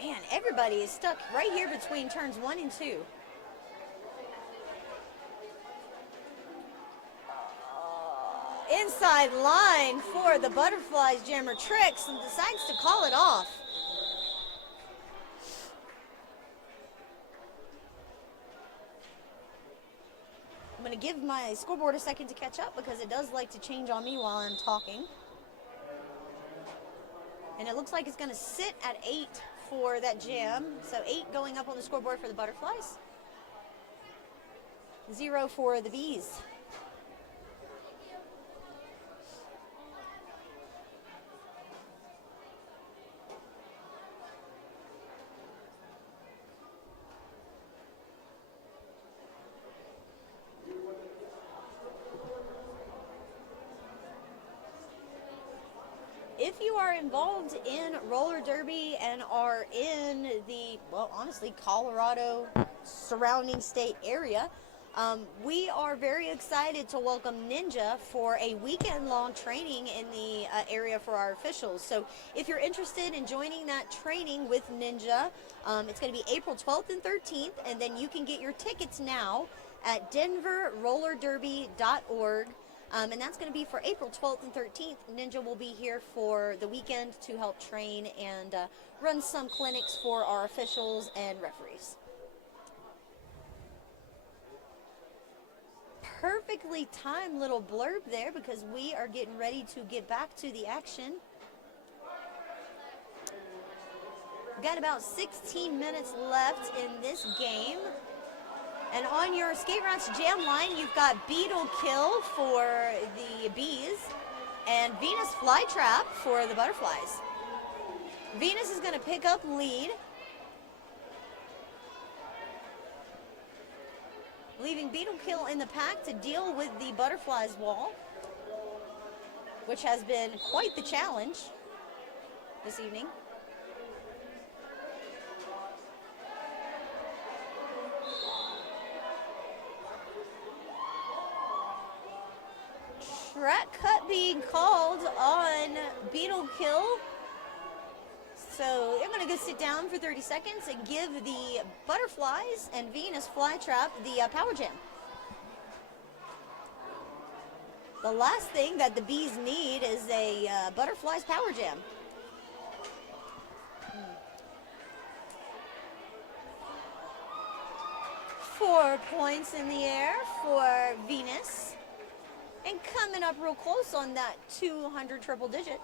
Man, everybody is stuck right here between turns 1 and 2. Inside line for the Butterflies jammer Tricks and decides to call it off. I'm going to give my scoreboard a second to catch up because it does like to change on me while I'm talking. And it looks like it's going to sit at 8 for that jam. So 8 going up on the scoreboard for the Butterflies. 0 for the Bees. If you are involved in roller derby and are in the, well, honestly, Colorado surrounding state area, we are very excited to welcome Ninja for a weekend-long training in the area for our officials. So if you're interested in joining that training with Ninja, it's going to be April 12th and 13th, and then you can get your tickets now at denverrollerderby.org. And that's going to be for April 12th and 13th. Ninja will be here for the weekend to help train and run some clinics for our officials and referees. Perfectly timed little blurb there because we are getting ready to get back to the action. We've got about 16 minutes left in this game. And on your Skate Rats jam line, you've got Beetle Kill for the Bees and Venus Flytrap for the Butterflies. Venus is going to pick up lead, leaving Beetle Kill in the pack to deal with the Butterflies wall, which has been quite the challenge this evening. Track cut being called on Beetle Kill. So they're going to go sit down for 30 seconds and give the Butterflies and Venus Flytrap the Power Jam. The last thing that the bees need is a Butterflies Power Jam. 4 points in the air for Venus. And coming up real close on that 200 triple digit.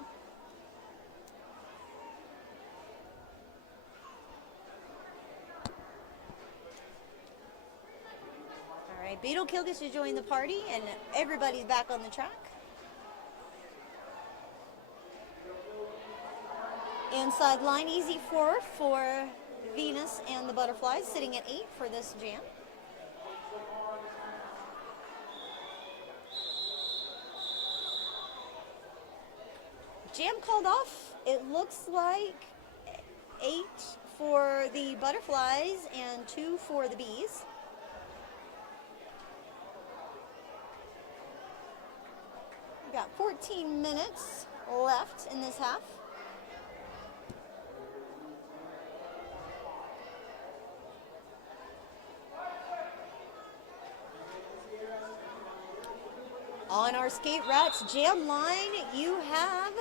All right, Beetle Kill gets to join the party, and everybody's back on the track. Inside line, easy 4 for Venus and the Butterflies, sitting at 8 for this jam. Jam called off. It looks like 8 for the Butterflies and 2 for the Bees. We've got 14 minutes left in this half. On our Skate Rats jam line, you have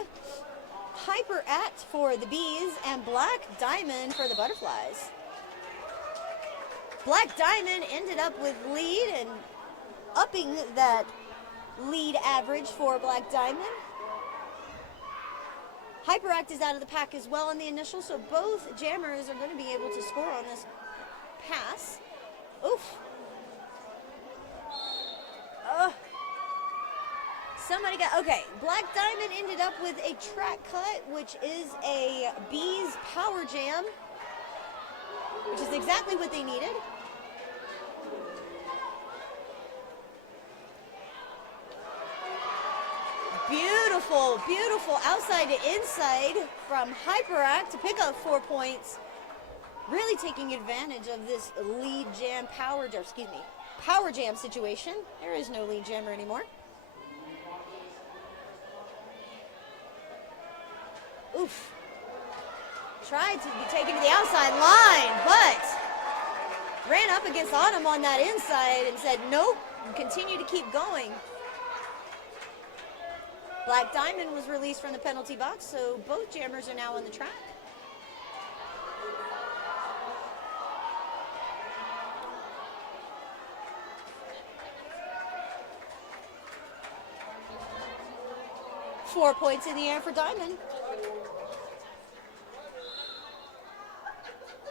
Hyperact for the Bees and Black Diamond for the Butterflies. Black Diamond ended up with lead and upping that lead average for Black Diamond. Hyperact is out of the pack as well in the initial, so both jammers are going to be able to score on this pass. Oof. Somebody got, okay, Black Diamond ended up with a track cut, which is a Bees Power Jam, which is exactly what they needed. Beautiful, beautiful outside to inside from Hyperact to pick up 4 points. Really taking advantage of this lead jam power jam situation. There is no lead jammer anymore. Oof. Tried to be taken to the outside line, but ran up against Autumn on that inside and said nope, and continue to keep going. Black Diamond was released from the penalty box, so both jammers are now on the track. Four points in the air for Diamond.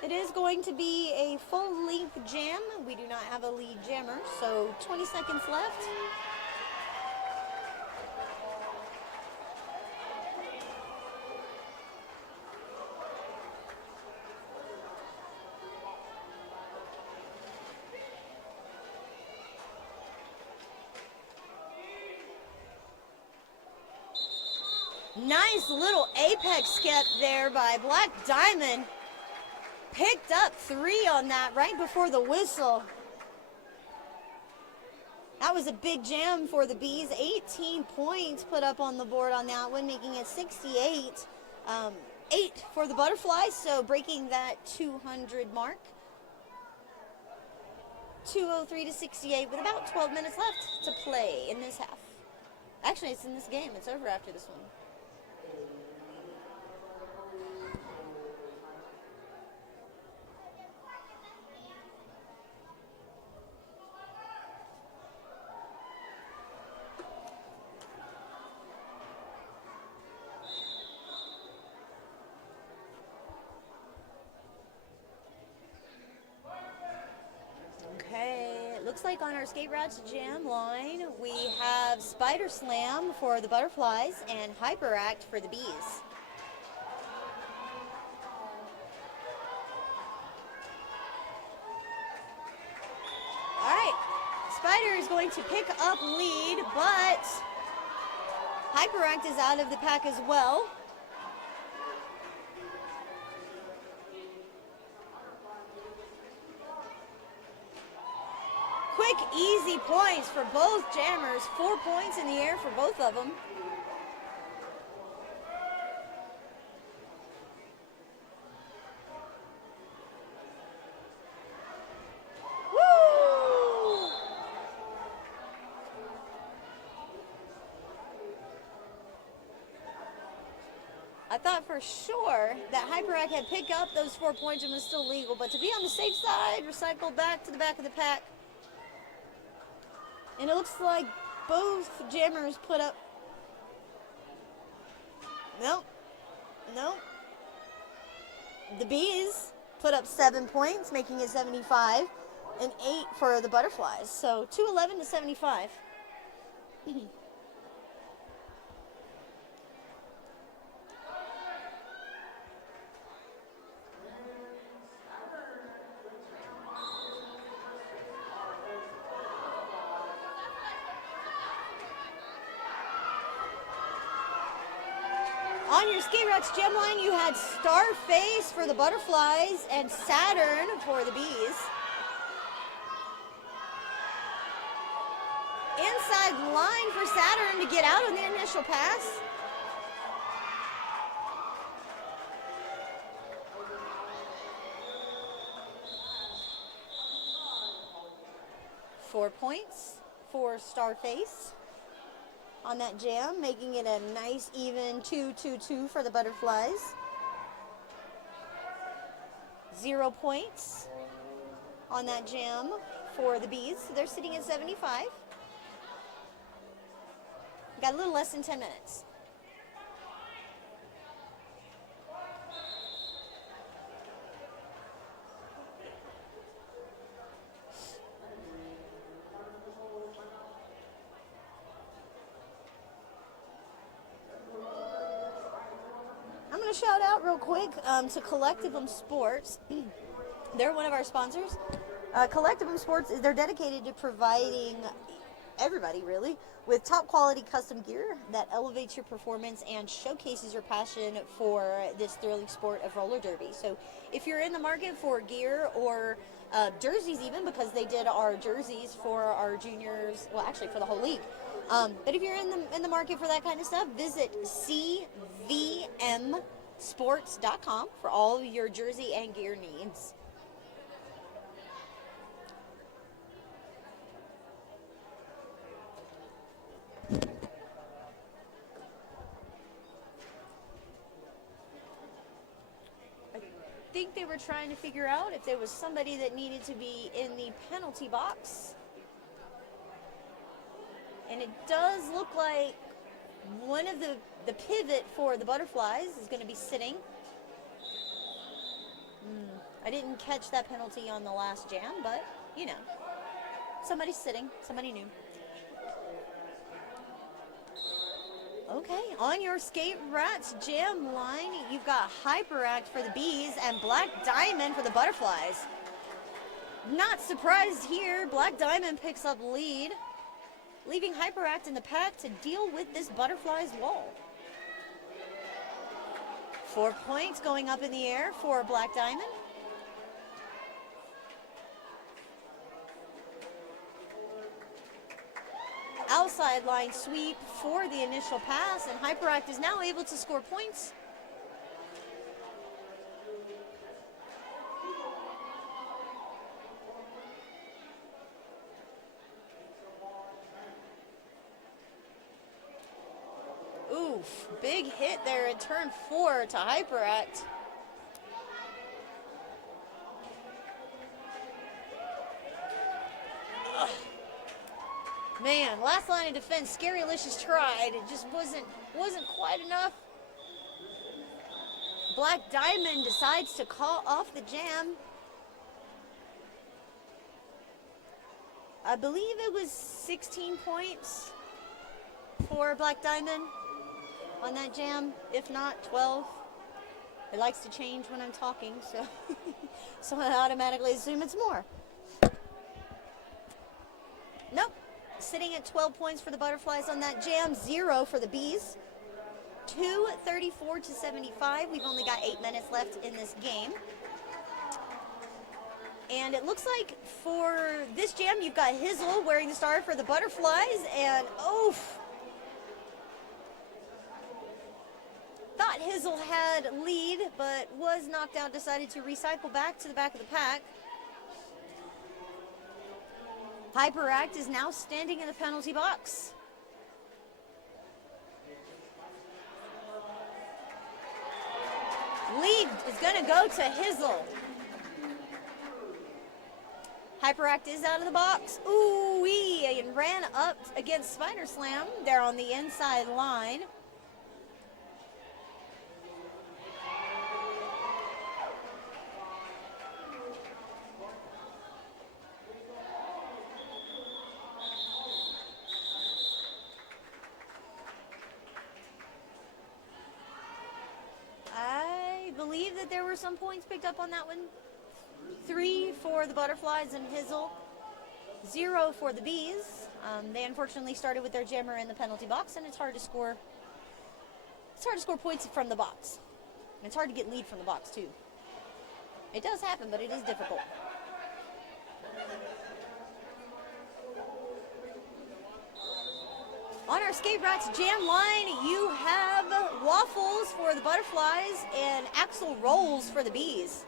It is going to be a full-length jam. We do not have a lead jammer, so 20 seconds left. Nice little apex skip there by Black Diamond. Picked up 3 on that right before the whistle. That was a big jam for the Bees. 18 points put up on the board on that one, making it 68. 8 for the Butterflies, so breaking that 200 mark. 2:03 to 68 with about 12 minutes left to play in this half. Actually, it's in this game. It's over after this one. Looks like on our Skate Rats jam line, we have Spider Slam for the Butterflies and Hyperact for the Bees. All right, Spider is going to pick up lead, but Hyperact is out of the pack as well. Quick, easy points for both jammers. 4 points in the air for both of them. I thought for sure that Hyperact had picked up those 4 points and was still legal, but to be on the safe side, recycle back to the back of the pack. And it looks like both jammers put up. Nope. Nope. The bees put up 7 points, making it 75, and 8 for the butterflies. So 211 to 75. On your Skate Rats gem line, you had Starface for the butterflies and Saturn for the bees. Inside line for Saturn to get out on the initial pass. Four points for Starface on that jam, making it a nice even 2-2-2 for the butterflies. 0 points on that jam for the bees. So they're sitting at 75. Got a little less than 10 minutes. I'm going to shout out real quick to Collectivum Sports. They're one of our sponsors. Collectivum Sports, they're dedicated to providing everybody, really, with top quality custom gear that elevates your performance and showcases your passion for this thrilling sport of roller derby. So if you're in the market for gear or jerseys even, because they did our jerseys for our juniors, well, actually for the whole league. But if you're in the market for that kind of stuff, visit cvmsports.com for all your jersey and gear needs. I think they were trying to figure out if there was somebody that needed to be in the penalty box. And it does look like one of the pivot for the butterflies is going to be sitting. I didn't catch that penalty on the last jam, but, you know, somebody's sitting, somebody new. Okay, on your Skate Rats jam line, you've got Hyperact for the bees and Black Diamond for the butterflies. Not surprised here, Black Diamond picks up lead, leaving Hyperact in the pack to deal with this butterfly's wall. 4 points going up in the air for Black Diamond. Outside line sweep for the initial pass, and Hyperact is now able to score points. Oof, big hit there in turn 4 to Hyperact. Man, last line of defense, Scarylicious tried. It just wasn't quite enough. Black Diamond decides to call off the jam. I believe it was 16 points for Black Diamond on that jam, if not 12. It likes to change when I'm talking, so so I automatically assume it's more. Nope. Sitting at 12 points for the butterflies on that jam, 0 for the bees. 234 to 75. We've only got 8 minutes left in this game. And it looks like for this jam, you've got Hizzle wearing the star for the butterflies, and oof. Thought Hizzle had lead, but was knocked out, decided to recycle back to the back of the pack. Hyperact is now standing in the penalty box. Lead is going to go to Hizzle. Hyperact is out of the box. Ooh-wee, and ran up against Spider Slam. They're on the inside line. I believe that there were some points picked up on that one. 3 for the Butterflies and Hizzle. 0 for the Bees. They unfortunately started with their jammer in the penalty box, and it's hard to score. It's hard to score points from the box. And it's hard to get lead from the box too. It does happen, but it is difficult. On our Skate Rats Jam line, you have Waffles for the Butterflies and Axel Rolls for the Bees.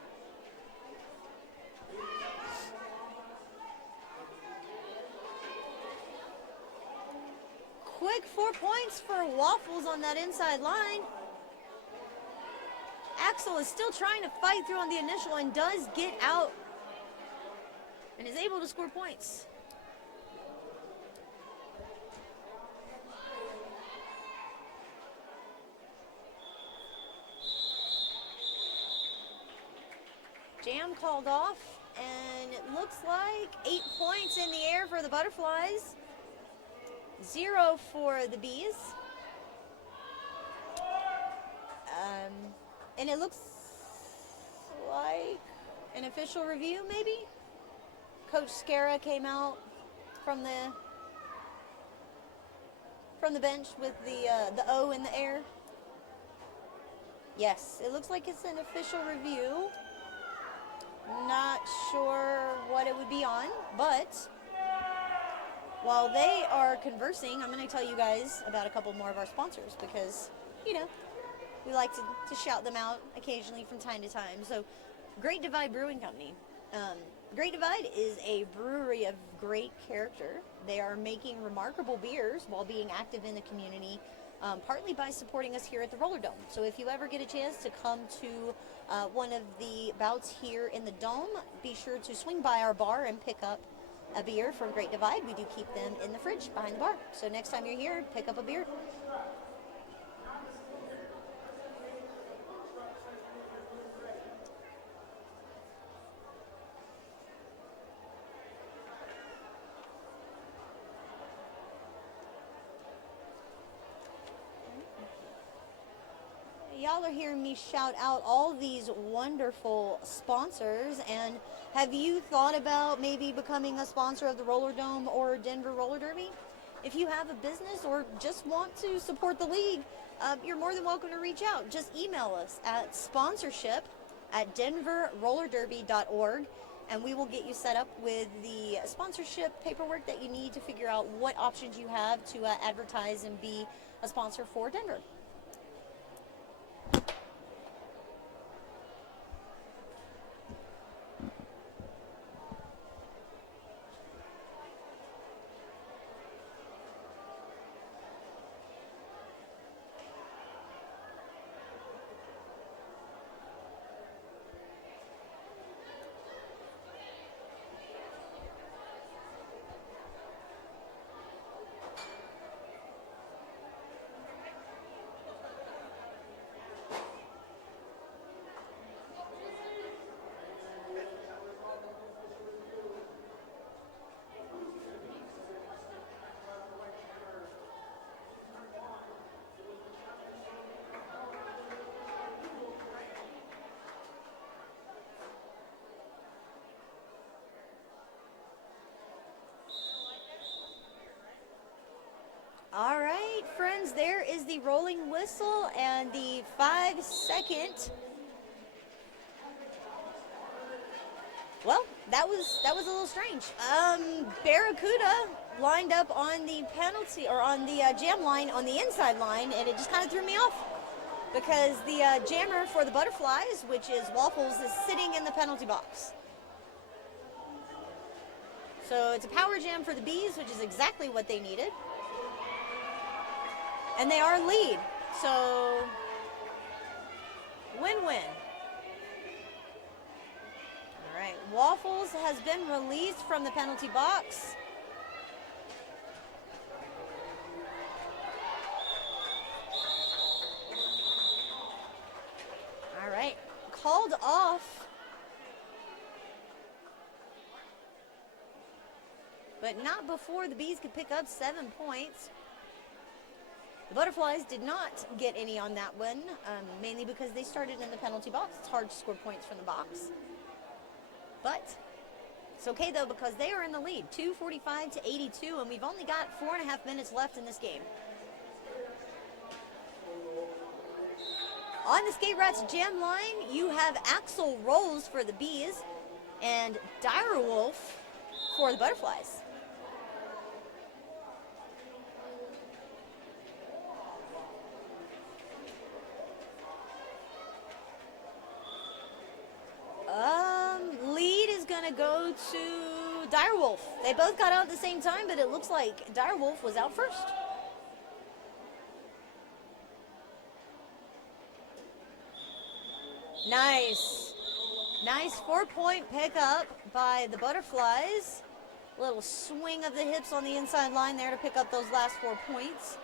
Quick 4 points for Waffles on that inside line. Axel is still trying to fight through on the initial and does get out and is able to score points. Jam called off, and it looks like 8 points in the air for the Butterflies. 0 for the Bees. And it looks like an official review, maybe? Coach Scara came out from the bench with the O in the air. Yes, it looks like it's an official review. Not sure what it would be on, but while they are conversing, I'm going to tell you guys about a couple more of our sponsors because, you know, we like to shout them out occasionally from time to time. So, Great Divide Brewing Company. Great Divide is a brewery of great character. They are making remarkable beers while being active in the community, partly by supporting us here at the Rollerdome. So if you ever get a chance to come to one of the bouts here in the Dome, be sure to swing by our bar and pick up a beer from Great Divide. We do keep them in the fridge behind the bar. So next time you're here, pick up a beer. Y'all are hearing me shout out all these wonderful sponsors, and have you thought about maybe becoming a sponsor of the Rollerdome or Denver Roller Derby? If you have a business or just want to support the league, you're more than welcome to reach out. Just email us at sponsorship@denverrollerderby.org, and we will get you set up with the sponsorship paperwork that you need to figure out what options you have to advertise and be a sponsor for Denver. All right, friends, there is the rolling whistle and the 5-second. Well, that was a little strange. Barracuda lined up on the penalty or on the jam line on the inside line, and it just kind of threw me off because the jammer for the Butterflies, which is Waffles, is sitting in the penalty box. So it's a power jam for the Bees, which is exactly what they needed. And they are lead. So Win-win. All right, Waffles has been released from the penalty box. All right, called off. But not before the Bees could pick up 7 points. The Butterflies did not get any on that one, mainly because they started in the penalty box. It's hard to score points from the box. But it's okay, though, because they are in the lead, 245 to 82, and we've only got 4.5 minutes left in this game. On the Skate Rats Jam line, you have Axel Rolls for the Bees and Direwolf for the Butterflies. Lead is going to go to Direwolf. They both got out at the same time, but it looks like Direwolf was out first. Nice. Nice 4-point pickup by the Butterflies. Little swing of the hips on the inside line there to pick up those last 4 points.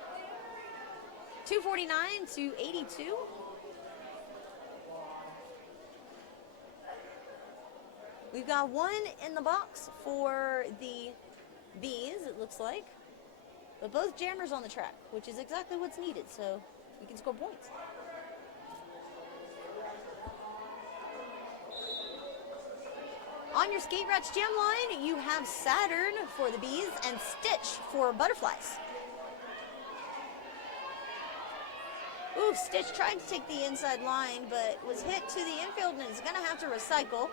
249 to 82. We've got 1 in the box for the Bees, it looks like. But both jammers on the track, which is exactly what's needed, so we can score points. On your Skate Rats Jam line, you have Saturn for the Bees and Stitch for Butterflies. Ooh, Stitch tried to take the inside line, but was hit to the infield and is going to have to recycle.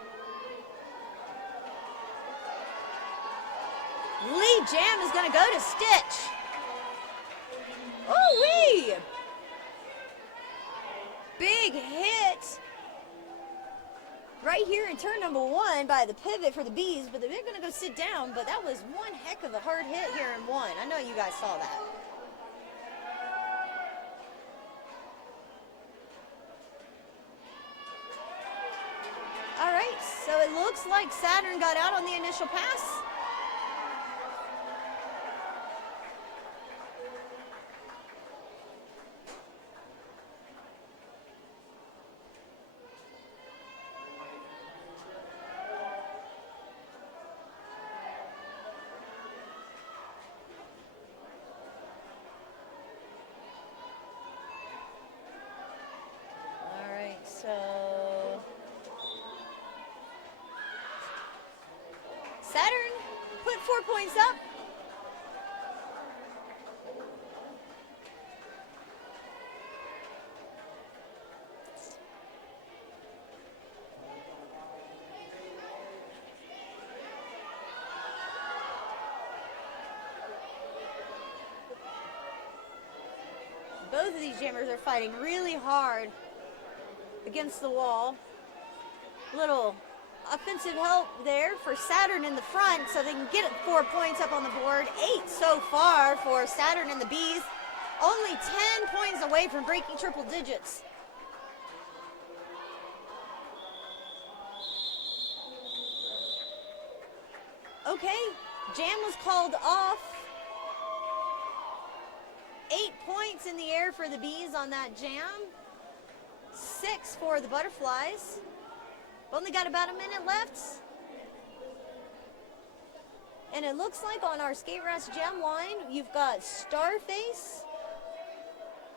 Lead Jam is going to go to Stitch. Ooh-wee! Big hit right here in turn number 1 by the pivot for the Bees, but they're going to go sit down, but that was one heck of a hard hit here in 1. I know you guys saw that. All right, so it looks like Saturn got out on the initial pass. So Saturn put 4 points up. Both of these jammers are fighting really hard against the wall. Little offensive help there for Saturn in the front so they can get 4 points up on the board. 8 so far for Saturn and the Bees. Only 10 points away from breaking triple digits. Okay, Jam was called off. 8 points in the air for the Bees on that Jam. 6 for the Butterflies. Only got about a minute left. And it looks like on our Skate Rats Jam line, you've got Starface.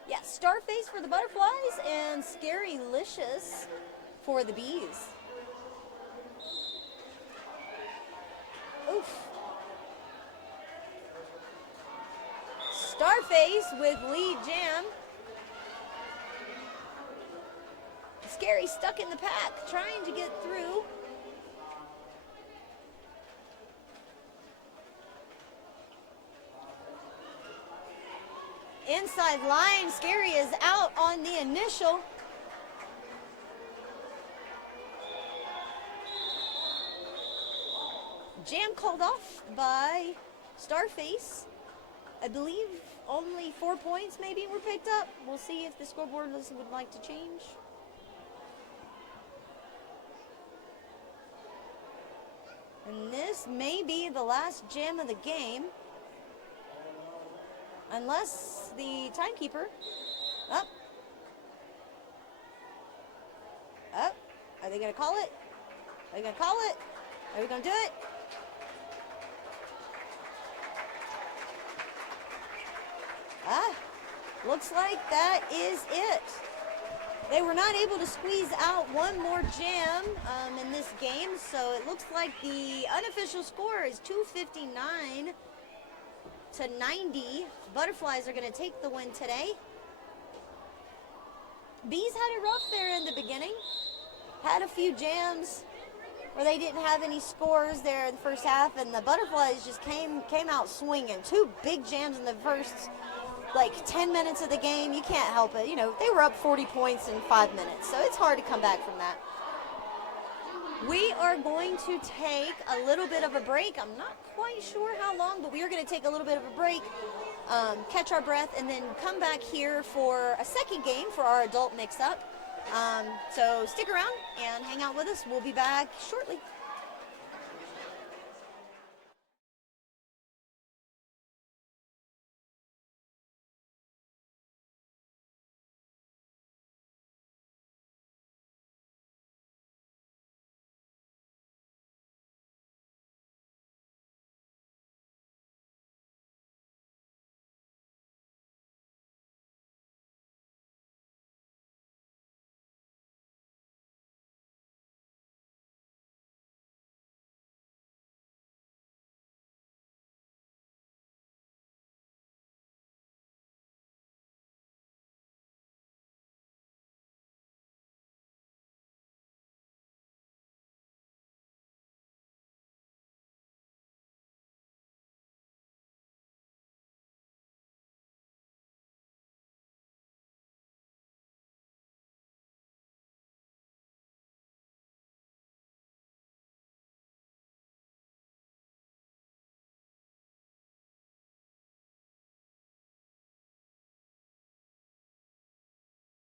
Yeah, Starface for the Butterflies and Scarylicious for the Bees. Oof. Starface with lead Jam. Scary stuck in the pack, trying to get through. Inside line, Scary is out on the initial. Jam called off by Starface. I believe only 4 points maybe were picked up. We'll see if the scoreboard would like to change. this may be the last jam of the game. Unless the timekeeper. Up. Up. Are they going to call it? Are they going to call it? Are we going to do it? Looks like that is it. They were not able to squeeze out one more jam in this game, so it looks like the unofficial score is 259 to 90. Butterflies are going to take the win today. Bees had it rough there in the beginning. Had a few jams where they didn't have any scores there in the first half, and the Butterflies just came out swinging. 2 big jams in the first 10 minutes of the game. You can't help it. You know, they were up 40 points in 5 minutes, so it's hard to come back from that. We are going to take a little bit of a break. I'm not quite sure how long, but we are going to take a little bit of a break, catch our breath, and then come back here for a second game for our adult mix-up. So stick around and hang out with us. We'll be back shortly.